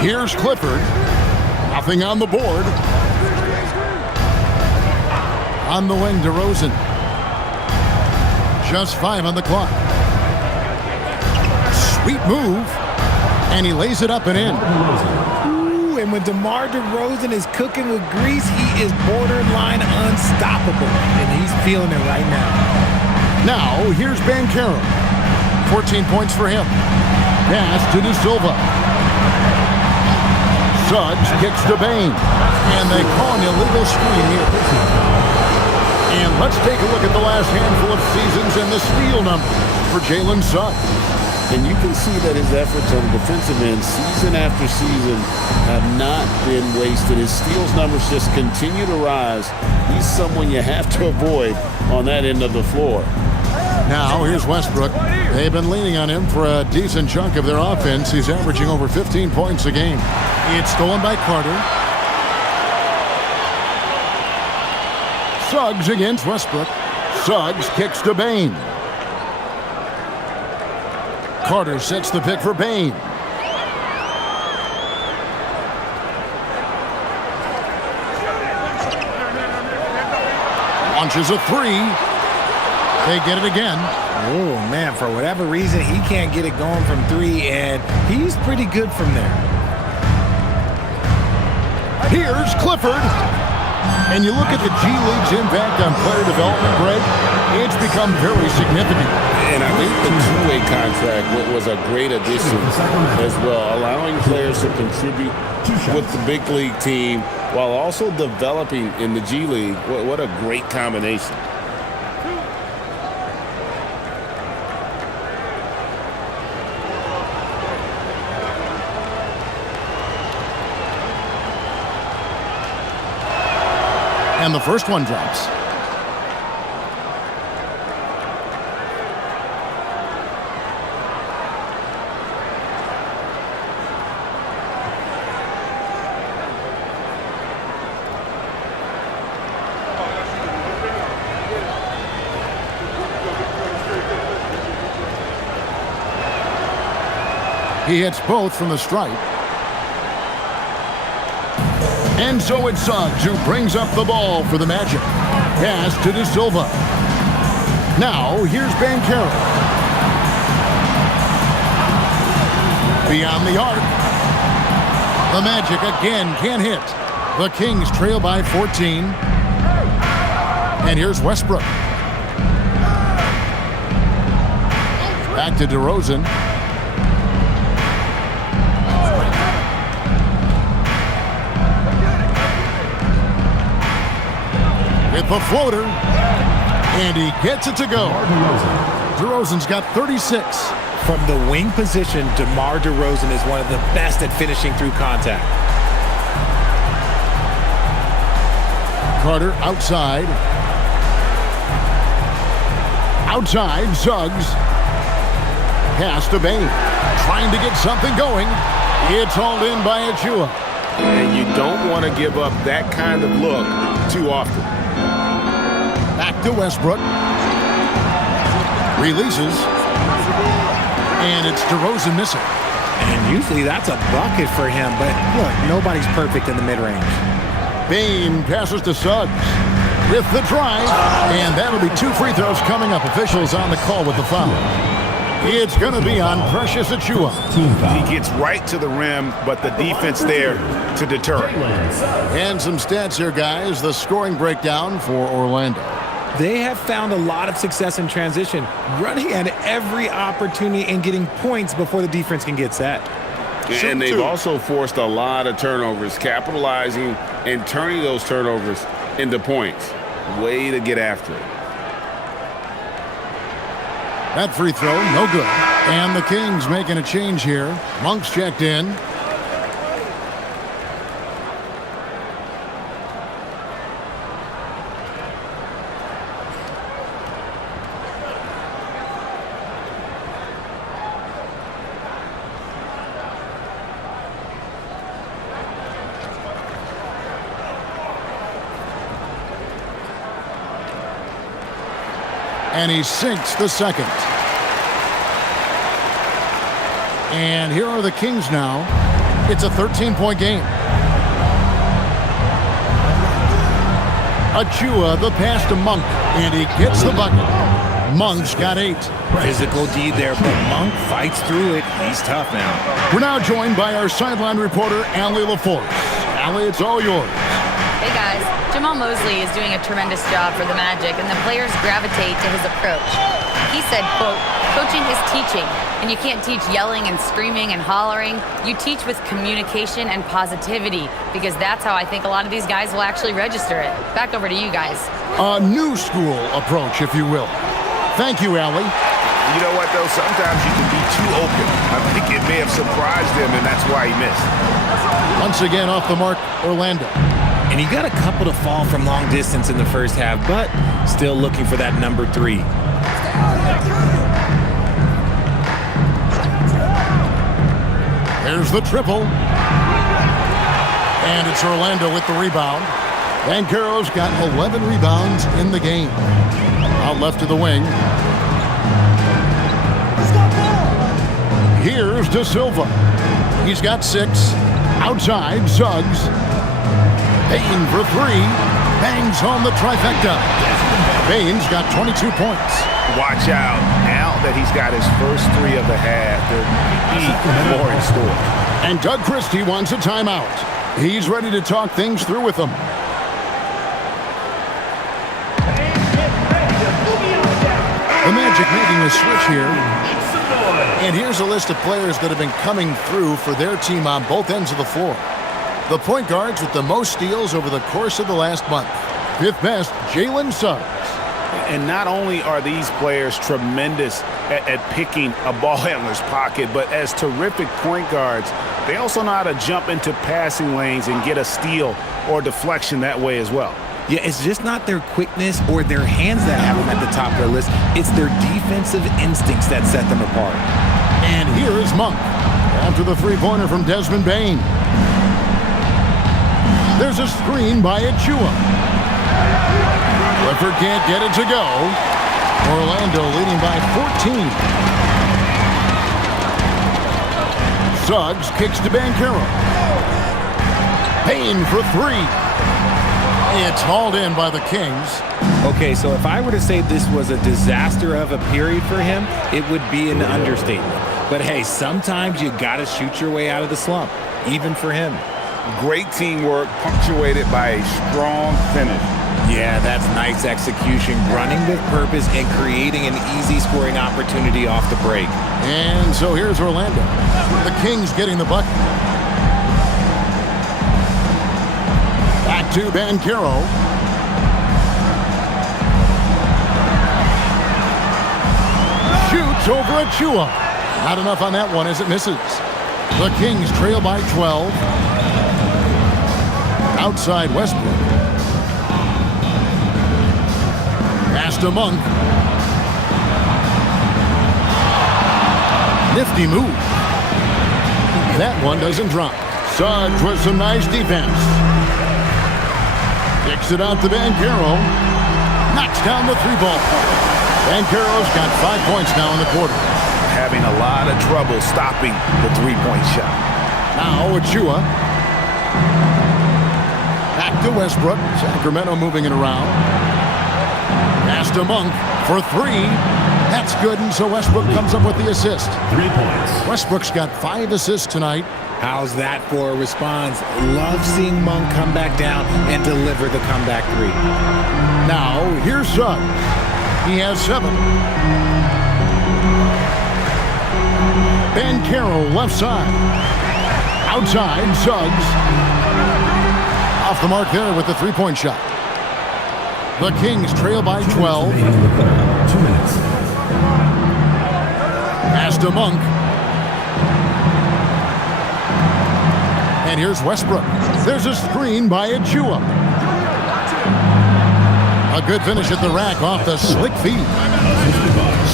Here's Clifford. Nothing on the board. On the wing, DeRozan. Just 5 on the clock. Sweet move. And he lays it up and in. Ooh, and when DeMar DeRozan is cooking with grease, he is borderline unstoppable. And he's feeling it right now. Now, here's Banchero. 14 points for him. Pass to De Silva. Suggs kicks to Bane. And they call an illegal screen here. And let's take a look at the last handful of seasons and the steal number for Jalen Suggs. And you can see that his efforts on the defensive end, season after season, have not been wasted. His steals numbers just continue to rise. He's someone you have to avoid on that end of the floor. Now here's Westbrook. They've been leaning on him for a decent chunk of their offense. He's averaging over 15 points a game. It's stolen by Carter. Suggs against Westbrook. Suggs kicks to Bane. Carter sets the pick for Bane. Launches a three. They get it again. Oh, man, for whatever reason, he can't get it going from three, and he's pretty good from there. Here's Clifford. And you look at the G League's impact on player development, Greg, it's become very significant. And I think the two-way contract was a great addition as well, allowing players to contribute with the big league team while also developing in the G League. What a great combination. And the first one drops. He hits both from the stripe. And so it's Suggs who brings up the ball for the Magic. Pass to De Silva. Now here's Banchero. Beyond the arc. The Magic again can't hit. The Kings trail by 14. And here's Westbrook. Back to DeRozan. With the floater, and he gets it to go. DeRozan's got 36. From the wing position, DeMar DeRozan is one of the best at finishing through contact. Carter outside. Outside, Suggs. Pass to Bane. Trying to get something going. It's hauled in by Achua. And you don't want to give up that kind of look too often. Back to Westbrook. Releases. And it's DeRozan missing. And usually that's a bucket for him, but look, nobody's perfect in the mid-range. Bane passes to Suggs with the drive. And that'll be 2 free throws coming up. Officials on the call with the foul. It's going to be on Precious Achua. He gets right to the rim, but the defense there to deter it. And some stats here, guys. The scoring breakdown for Orlando. They have found a lot of success in transition, running at every opportunity and getting points before the defense can get set. And they've also forced a lot of turnovers, capitalizing and turning those turnovers into points. Way to get after it. That free throw, no good. And the Kings making a change here. Monk's checked in. And he sinks the second. And here are the Kings now. It's a 13-point game. Achua, the pass to Monk, and he gets the bucket. Monk's got 8. Physical D there, but Monk fights through it. He's tough now. We're now joined by our sideline reporter, Allie LaForce. Allie, it's all yours. Hey guys, Jamal Mosley is doing a tremendous job for the Magic, and the players gravitate to his approach. He said, quote, coaching is teaching, and you can't teach yelling and screaming and hollering. You teach with communication and positivity, because that's how I think a lot of these guys will actually register it. Back over to you guys. A new school approach, if you will. Thank you, Allie. You know what, though? Sometimes you can be too open. I think it may have surprised him, and that's why he missed. Once again, off the mark, Orlando. And he got a couple to fall from long distance in the first half, but still looking for that number 3. There's the triple. And it's Orlando with the rebound. Banchero's got 11 rebounds in the game. Out left to the wing. Here's De Silva. He's got 6. Outside, Suggs. Payne for 3. Bangs home the trifecta. Payne's got 22 points. Watch out. Now that he's got his first 3 of the half, there'll be more in store. And Doug Christie wants a timeout. He's ready to talk things through with them. The Magic making a switch here. And here's a list of players that have been coming through for their team on both ends of the floor. The point guards with the most steals over the course of the last month. 5th best, Jalen Suggs. And not only are these players tremendous at picking a ball handler's pocket, but as terrific point guards, they also know how to jump into passing lanes and get a steal or deflection that way as well. Yeah, it's just not their quickness or their hands that have them at the top of their list. It's their defensive instincts that set them apart. And here is Monk after the three-pointer from Desmond Bane. There's a screen by Achua. Clifford can't get it to go. Orlando leading by 14. Suggs kicks to Banchero. Payne for 3. It's hauled in by the Kings. Okay, so if I were to say this was a disaster of a period for him, it would be an understatement. But hey, sometimes you got to shoot your way out of the slump, even for him. Great teamwork punctuated by a strong finish. Yeah, that's nice execution, running with purpose and creating an easy scoring opportunity off the break. And so here's Orlando. The Kings getting the bucket. Back to Banchero. Shoots over Achua. Not enough on that one as it misses. The Kings trail by 12. Outside Westbrook. Pass to Monk. Nifty move. That one doesn't drop. Suggs with some nice defense. Kicks it out to Banchero. Knocks down the 3-ball. Banchero's got 5 points now in the quarter. Having a lot of trouble stopping the 3-point shot. Now Achua. Back to Westbrook. Sacramento moving it around. Pass to Monk for 3. That's good, and so Westbrook comes up with the assist. 3 points. Westbrook's got 5 assists tonight. How's that for a response? Love seeing Monk come back down and deliver the comeback 3. Now, here's Suggs. He has 7. Banchero left side. Outside, Suggs. Off the mark there with the 3-point shot. The Kings trail by 12. 2 minutes. Pass to Monk. And here's Westbrook. There's a screen by Achua. A good finish at the rack off the slick feed.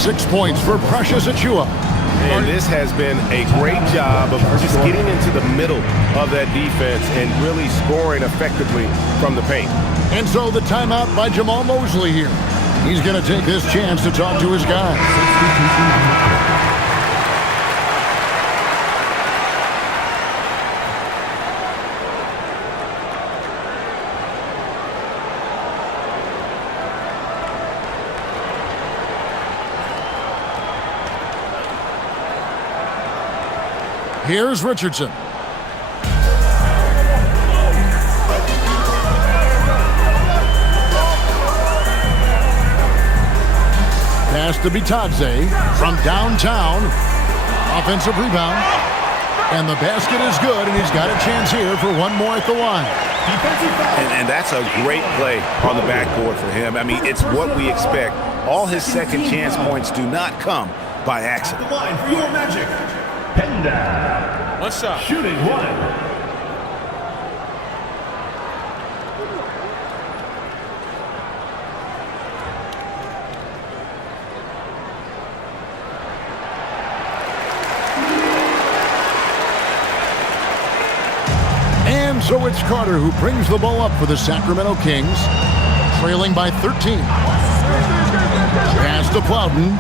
6 points for Precious Achua. And this has been a great job of just getting into the middle of that defense and really scoring effectively from the paint. And so the timeout by Jamal Mosley here. He's going to take this chance to talk to his guys. Here's Richardson. Pass to Bitadze from downtown. Offensive rebound. And the basket is good, and he's got a chance here for one more at the line. And that's a great play on the backboard for him. I mean, it's what we expect. All his second chance points do not come by accident. The line for your Magic. Penda. 1 shot. Shooting 1. so it's Carter who brings the ball up for the Sacramento Kings, trailing by 13. Pass to Plowden.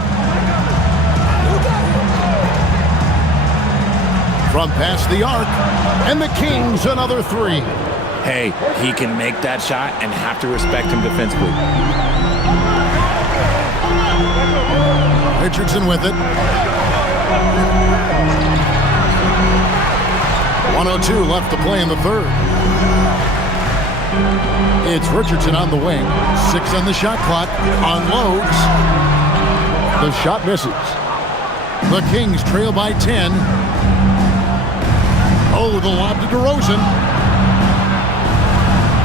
From past the arc, and the Kings another three. Hey, he can make that shot and have to respect him defensively. Richardson with it. 1:02 left to play in the third. It's Richardson on the wing. 6 on the shot clock. Unloads. The shot misses. The Kings trail by 10. Oh, the lob to DeRozan.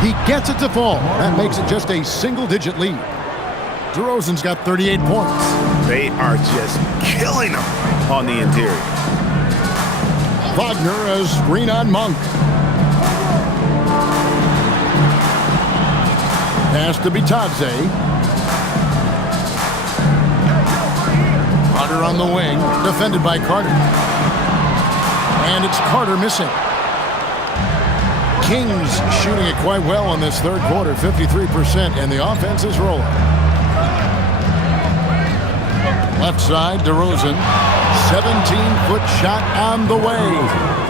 He gets it to fall. That makes it just a single-digit lead. DeRozan's got 38 points. They are just killing them on the interior. Wagner as screen on Monk. Pass to Bitadze. Carter on the wing, defended by Carter. And it's Carter missing. Kings shooting it quite well in this third quarter, 53%, and the offense is rolling. Left side, DeRozan. 17-foot shot on the way.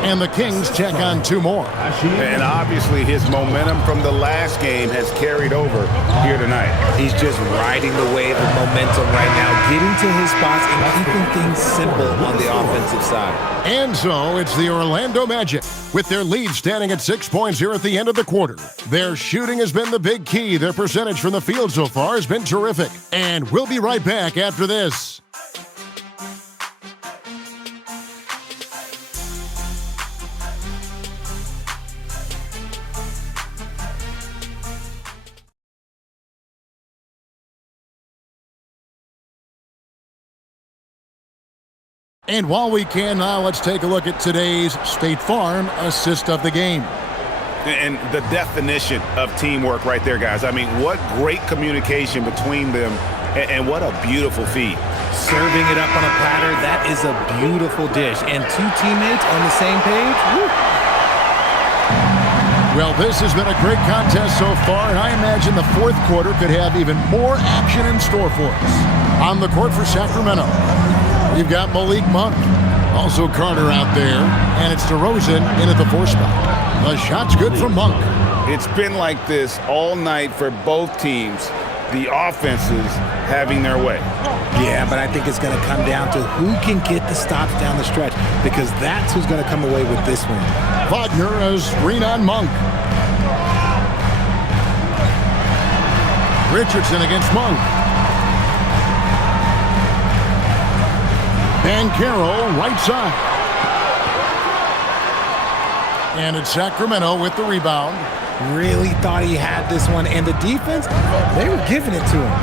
And the Kings check on 2 more. And obviously his momentum from the last game has carried over here tonight. He's just riding the wave of momentum right now, getting to his spots and keeping things simple on the offensive side. And so it's the Orlando Magic, with their lead standing at 6 points here at the end of the quarter. Their shooting has been the big key. Their percentage from the field so far has been terrific. And we'll be right back after this. And while we can now, let's take a look at today's State Farm assist of the game. And the definition of teamwork right there, guys. I mean, what great communication between them, and what a beautiful feed. Serving it up on a platter, that is a beautiful dish. And 2 teammates on the same page. Woo. Well, this has been a great contest so far, and I imagine the fourth quarter could have even more action in store for us. On the court for Sacramento, we've got Malik Monk, also Carter out there, and it's DeRozan in at the 4 spot. The shot's good from Monk. It's been like this all night for both teams. The offenses having their way. Yeah, but I think it's going to come down to who can get the stops down the stretch, because that's who's going to come away with this one. Wagner as screen on Monk. Richardson against Monk. Banchero, right side. And it's Sacramento with the rebound. Really thought he had this one, and the defense, they were giving it to him.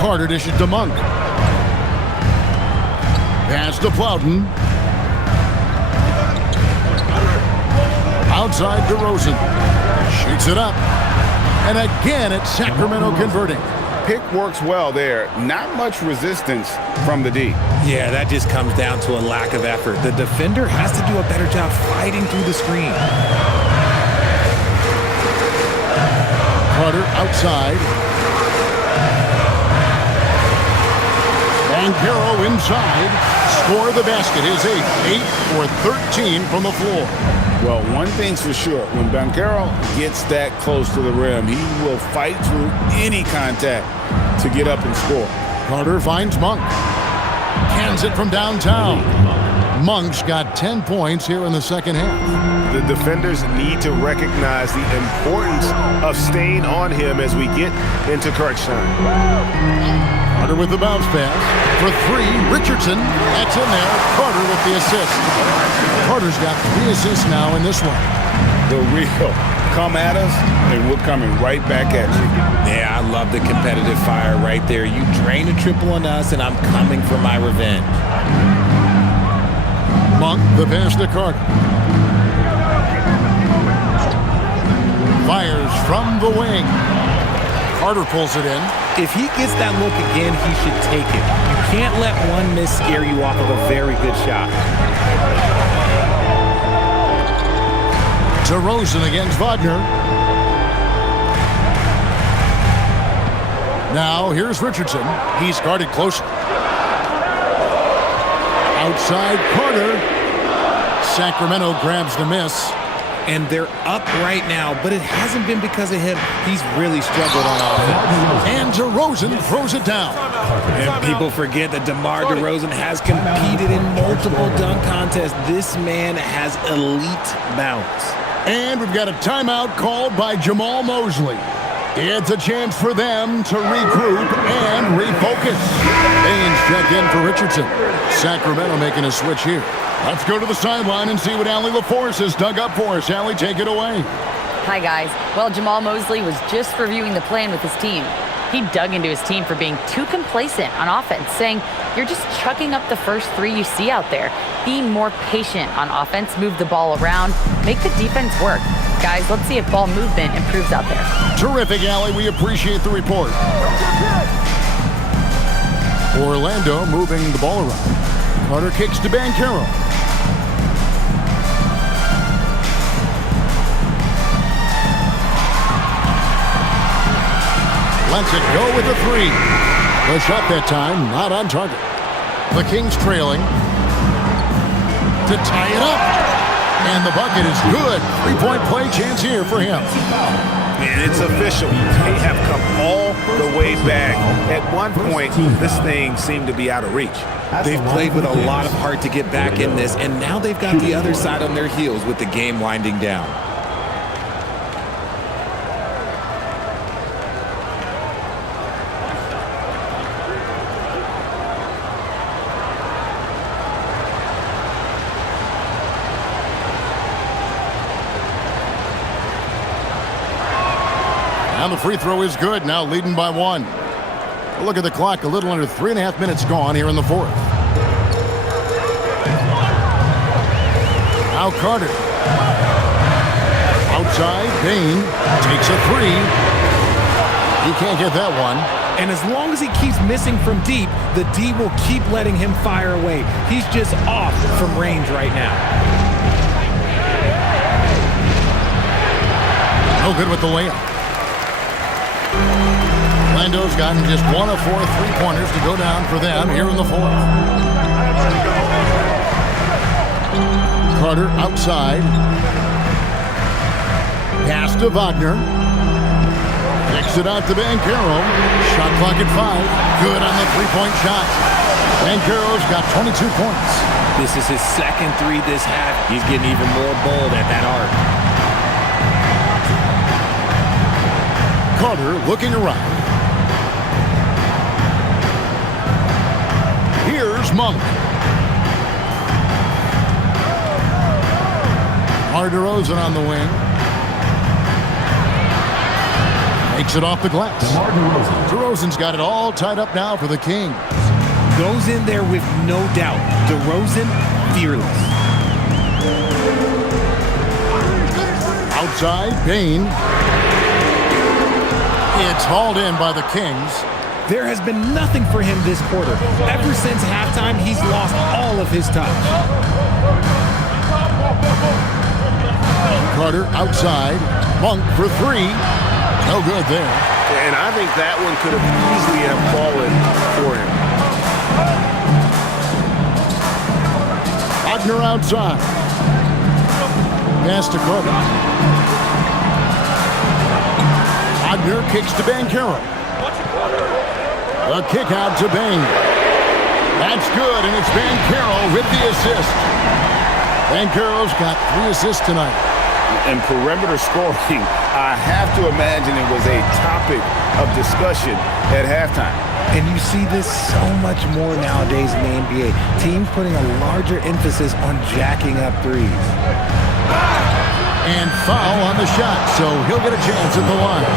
Carter dishes to Monk. Pass to Plowden. Outside DeRozan. Shoots it up. And again, it's Sacramento converting. Pick works well there. Not much resistance from the D. Yeah, that just comes down to a lack of effort. The defender has to do a better job fighting through the screen. Carter outside. Banchero inside. Score the basket. His 8 for 13 from the floor. Well, one thing's for sure. When Banchero gets that close to the rim, he will fight through any contact to get up and score. Carter finds Monk. Cans it from downtown. Monk's got 10 points here in the second half. The defenders need to recognize the importance of staying on him as we get into crunch time. Carter with the bounce pass. For 3, Richardson. That's in there. Carter with the assist. Carter's got 3 assists now in this one. The real come at us, and we're coming right back at you. Yeah, I love the competitive fire right there. You drain a triple on us, and I'm coming for my revenge. Monk, the pass to Carter. Fires from the wing. Carter pulls it in. If he gets that look again, he should take it. You can't let one miss scare you off of a very good shot. DeRozan against Wagner. Now here's Richardson. He's guarded closely. Outside Carter. Sacramento grabs the miss. And they're up right now, but it hasn't been because of him. He's really struggled on offense. And DeRozan throws it down. And people forget that DeMar DeRozan has competed in multiple dunk contests. This man has elite bounce. And we've got a timeout called by Jamal Mosley. It's a chance for them to regroup and refocus. Baines check in for Richardson. Sacramento making a switch here. Let's go to the sideline and see what Allie LaForce has dug up for us. Allie, take it away. Hi, guys. Well, Jamal Mosley was just reviewing the plan with his team. He dug into his team for being too complacent on offense, saying, you're just chucking up the first three you see out there. Be more patient on offense, move the ball around, make the defense work. Guys, let's see if ball movement improves out there. Terrific, Allie. We appreciate the report. Orlando moving the ball around. Carter kicks to Banchero. Lets it go with a three. The shot that time, not on target. The Kings trailing. To tie it up. And the bucket is good. Three-point play chance here for him. And it's official. They have come all the way back. At one point, this thing seemed to be out of reach. They've played with a lot of heart to get back in this, and now they've got the other side on their heels with the game winding down. And the free throw is good, now leading by one. Look at the clock, a little under 3.5 minutes gone here in the fourth. Now Carter. Outside, Bane takes a three. He can't get that one. And as long as he keeps missing from deep, the D will keep letting him fire away. He's just off from range right now. No good with the layup. Orlando's gotten just one of 4 3-pointers to go down for them here in the fourth. Carter outside. Pass to Wagner. Kicks it out to Banchero. Shot clock at 5. Good on the three-point shot. Banchero's got 22 points. This is his second three this half. He's getting even more bold at that arc. Carter looking around. Here's Monk. DeRozan on the wing. Makes it off the glass. DeRozan's got it all tied up now for the Kings. Goes in there with no doubt. DeRozan, fearless. Outside, Bane. It's hauled in by the Kings. There has been nothing for him this quarter. Ever since halftime, he's lost all of his touch. Carter outside. Monk for three. No good there. And I think that one could have easily have fallen for him. Wagner outside. Pass to Carter. Wagner kicks to Banchero. A kick out to Bane. That's good, and it's Banchero with the assist. Banchero's got 3 assists tonight. And perimeter scoring, I have to imagine it was a topic of discussion at halftime. And you see this so much more nowadays in the NBA. Teams putting a larger emphasis on jacking up threes. And foul on the shot, so he'll get a chance at the line.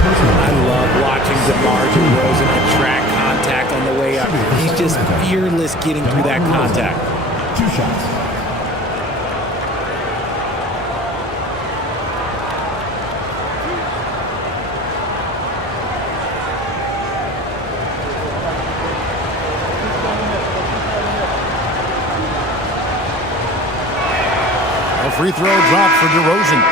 I love watching DeMar DeRozan attract contact on the way up. He's just fearless getting through that contact. 2 shots. free throw dropped for DeRozan.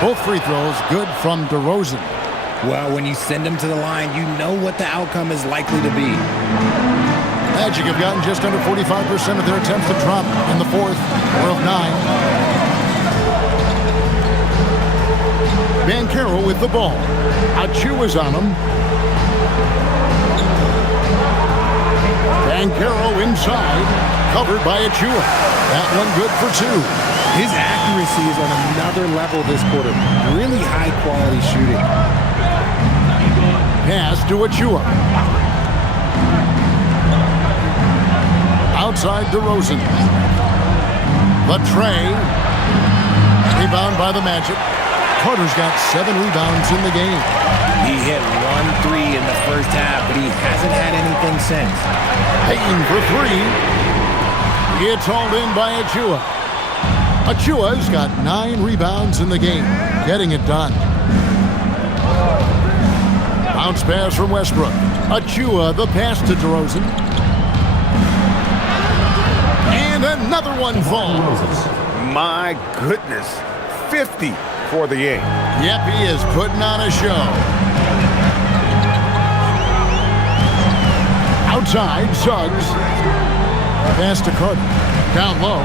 Both free throws good from DeRozan. Well, when you send them to the line, you know what the outcome is likely to be. Magic have gotten just under 45% of their attempts to drop in the fourth, 4 of 9. Banchero with the ball. Achiuwa's on him. Banchero inside, covered by Achua. That one good for 2. His accuracy is on another level this quarter. Really high-quality shooting. Pass to Achua. Outside DeRozan. The tray. Rebound by the Magic. Carter's got 7 rebounds in the game. He hit 1 3 in the first half, but he hasn't had anything since. Payton for 3. It's hauled in by Achua. Achua's got 9 rebounds in the game, getting it done. Bounce pass from Westbrook. Achua, the pass to DeRozan. And another one falls. My goodness, 50 for the game. Yep, he is putting on a show. Outside, Suggs. Pass to Carter. Down low.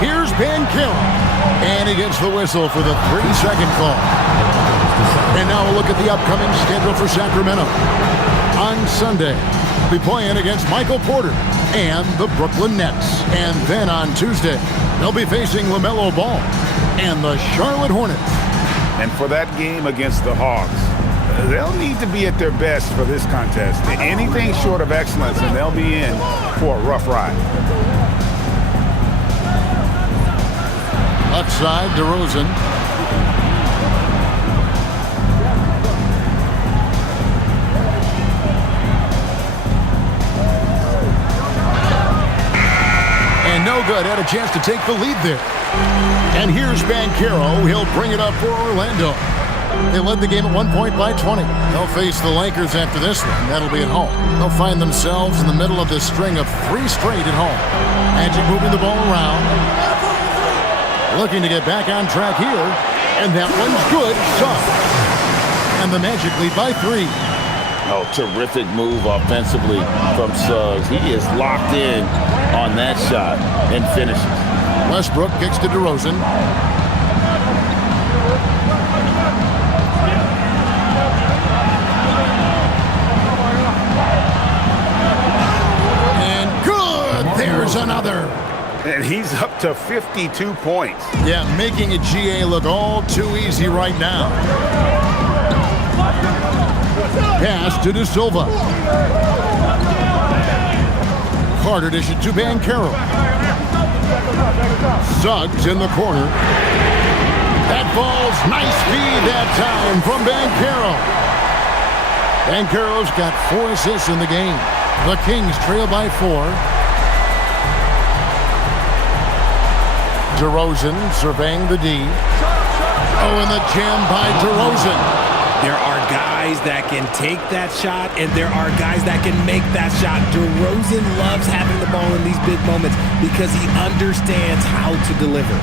Here's Banchero, and he gets the whistle for the 3-second call. And now we'll look at the upcoming schedule for Sacramento. On Sunday, we'll be playing against Michael Porter and the Brooklyn Nets. And then on Tuesday, they'll be facing LaMelo Ball and the Charlotte Hornets. And for that game against the Hawks, they'll need to be at their best for this contest. Anything short of excellence, and they'll be in for a rough ride. Left side, DeRozan. And no good. Had a chance to take the lead there. And here's Banchero. He'll bring it up for Orlando. They led the game at 1 point by 20. They'll face the Lakers after this one. That'll be at home. They'll find themselves in the middle of this string of 3 straight at home. Magic moving the ball around. Looking to get back on track here. And that one's good. Suggs. And the Magic lead by 3. Oh, terrific move offensively from Suggs. He is locked in on that shot and finishes. Westbrook kicks to DeRozan. And good! There's another. And he's up to 52 points. Yeah, making a GA look all too easy right now. Pass to De Silva. Carter dishes to Banchero. Suggs in the corner. That ball's nice feed that time from Banchero. Banchero's got 4 assists in the game. The Kings trail by 4. DeRozan surveying the D. Oh, and the jam by DeRozan. There are guys that can take that shot, and there are guys that can make that shot. DeRozan loves having the ball in these big moments because he understands how to deliver.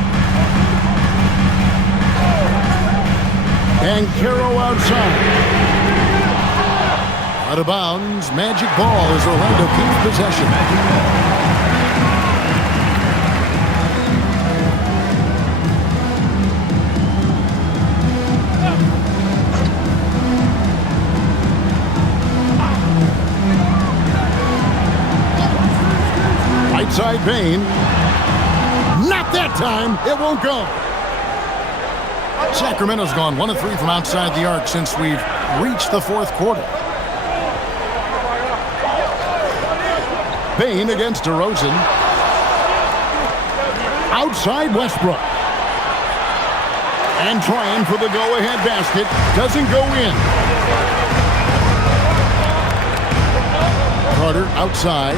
Banchero outside. Out of bounds. Magic ball as Orlando keeps possession. Side Payne. Not that time. It won't go. Sacramento's gone 1 of 3 from outside the arc since we've reached the 4th quarter. Payne against DeRozan. Outside Westbrook. And trying for the go-ahead basket. Doesn't go in. Carter outside.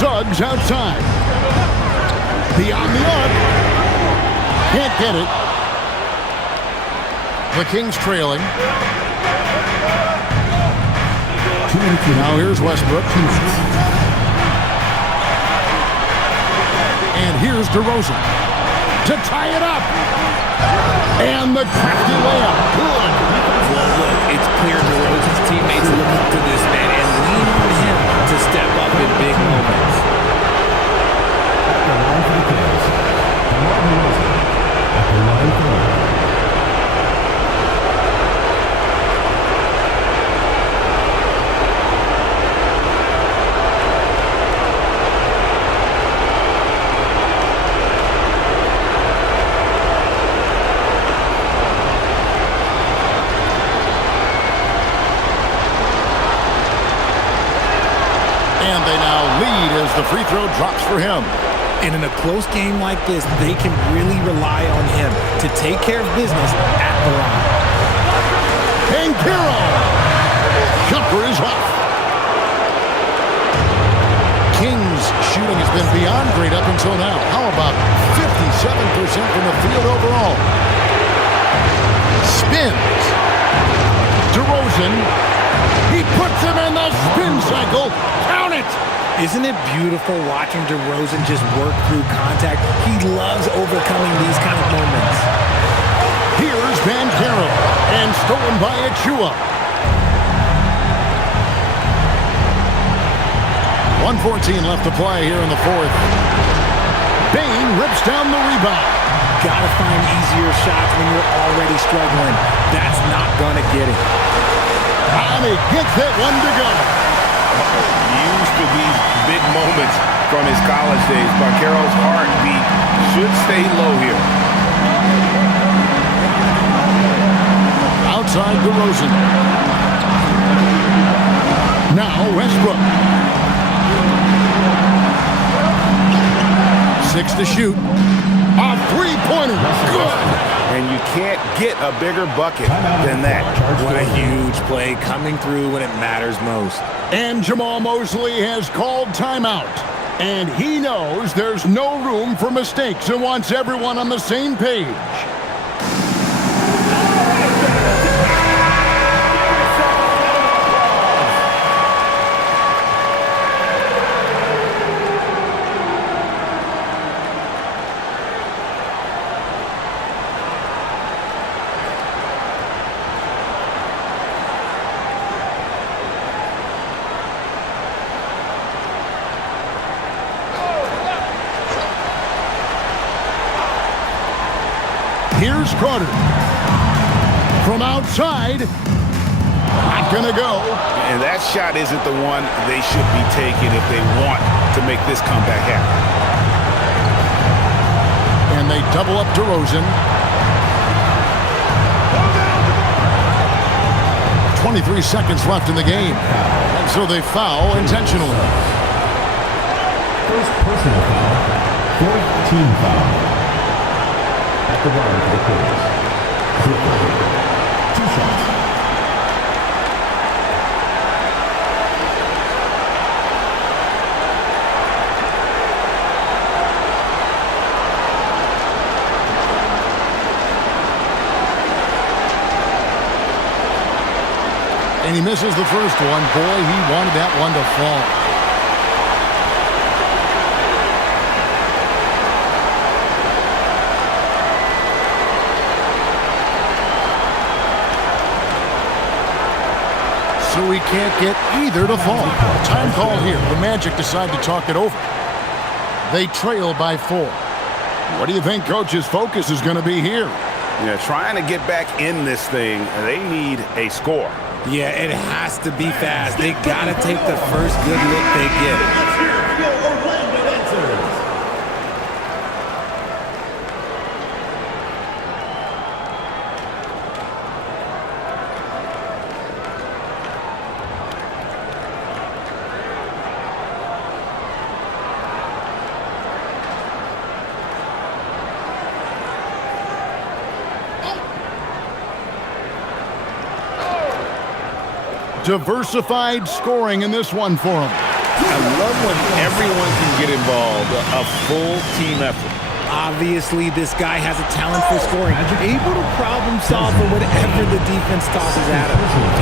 Suggs outside. Beyond the arc. Can't get it. The Kings trailing. Now here's Westbrook. And here's DeRozan to tie it up. And the crafty layup. Good. Well, look, it's clear DeRozan's teammates look up to this man and lean on him to step up in big moments. At the line for the Kings, DeMar DeRozan. At the line for the And they now lead as the free throw drops for him. And in a close game like this, they can really rely on him to take care of business at the line. And Kiro. Jumper is off. Kings shooting has been beyond great up until now. How about 57% from the field overall? Spins. DeRozan. He puts him in the spin cycle. Count it. Isn't it beautiful watching DeRozan just work through contact? He loves overcoming these kind of moments. Here's Banchero, and stolen by Achua. 1:14 left to play here in the fourth. Bane rips down the rebound. Gotta find easier shots when you're already struggling. That's not gonna get it. And he gets that one to go. Used to these big moments from his college days. Banchero's heartbeat should stay low here. Outside DeRozan. Now Westbrook. 6 to shoot. A three-pointer. Good. And you can't get a bigger bucket than that. What a huge play coming through when it matters most. And Jamal Mosley has called timeout. And he knows there's no room for mistakes and wants everyone on the same page. Here's Carter. From outside. Not gonna go. And that shot isn't the one they should be taking if they want to make this comeback happen. And they double up DeRozan. 23 seconds left in the game. And so they foul intentionally. First personal foul, fourth team foul. At the line for the Kings. Two shots. And he misses the first one. Boy, he wanted that one to fall. So we can't get either to fall. Time call here. The Magic decide to talk it over. They trail by 4. What do you think Coach's focus is going to be here? Yeah, trying to get back in this thing, they need a score. Yeah, it has to be fast. They got to take the first good look they get. Diversified scoring in this one for them. I love when everyone can get involved, a full team effort. Obviously, this guy has a talent for scoring. Able to problem solve for whatever the defense tosses at him.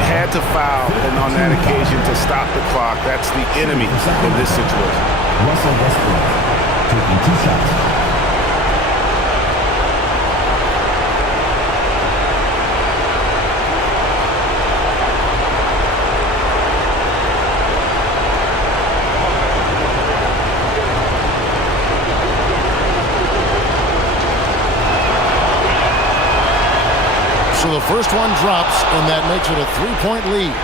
Had to foul, and on that occasion to stop the clock. That's the enemy in this situation. Russell Westbrook taking 2 shots. So the first one drops, and that makes it a 3-point lead.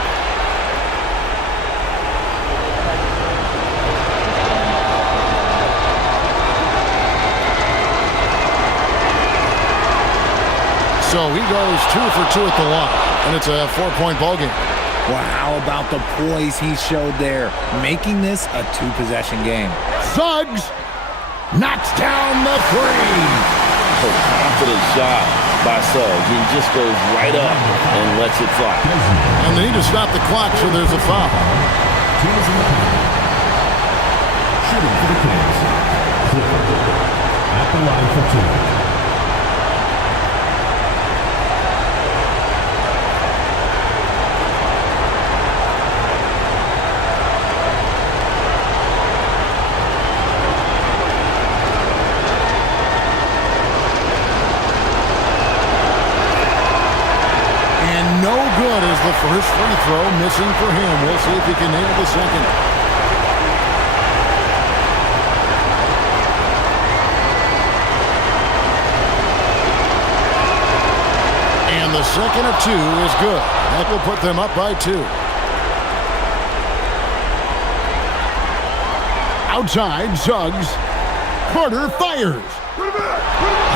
So he goes 2 for 2 at the line, and it's a 4-point ballgame. Well, how about the poise he showed there, making this a 2-possession game. Suggs knocks down the 3. A confident shot by Suggs. He just goes right up and lets it fly. And they need to stop the clock, so there's a foul. Shooting for the Kings. Clifford at the line for 2. No good as the first free throw missing for him. We'll see if he can nail the second. And the second of 2 is good. That will put them up by 2. Outside, Suggs. Carter fires.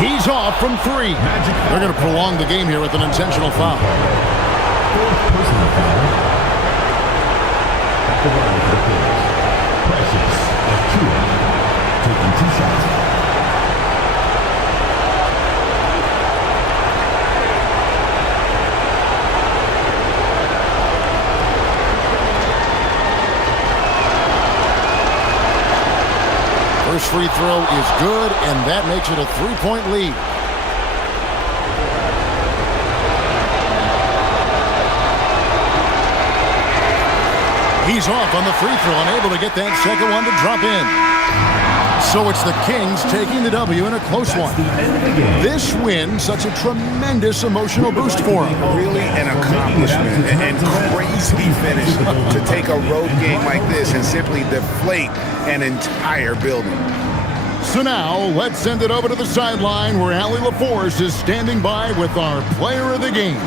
He's off from 3. They're going to prolong the game here with an intentional foul. 4th personal foul. At the line for the Kings. Precious Achiuwa taking 2 shots. First free throw is good, and that makes it a 3-point lead. He's off on the free throw, unable to get that second one to drop in. So it's the Kings taking the W in a close one. This win, such a tremendous emotional boost for them. Really an accomplishment and crazy finish to take a road game like this and simply deflate an entire building. So now, let's send it over to the sideline where Allie LaForce is standing by with our player of the game.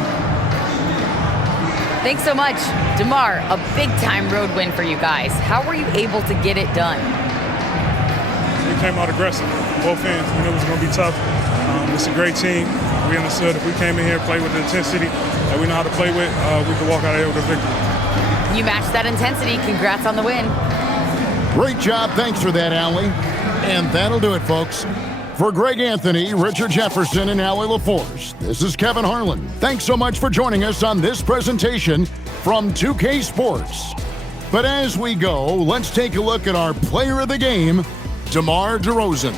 Thanks so much. DeMar, a big-time road win for you guys. How were you able to get it done? We came out aggressive, both ends. We knew it was going to be tough. It's a great team. We understood if we came in here and played with the intensity that we know how to play with, we could walk out of here with a victory. You matched that intensity. Congrats on the win. Great job. Thanks for that, Allie. And that'll do it, folks. For Greg Anthony, Richard Jefferson, and Allie LaForce, this is Kevin Harlan. Thanks so much for joining us on this presentation from 2K Sports. But as we go, let's take a look at our player of the game, DeMar DeRozan.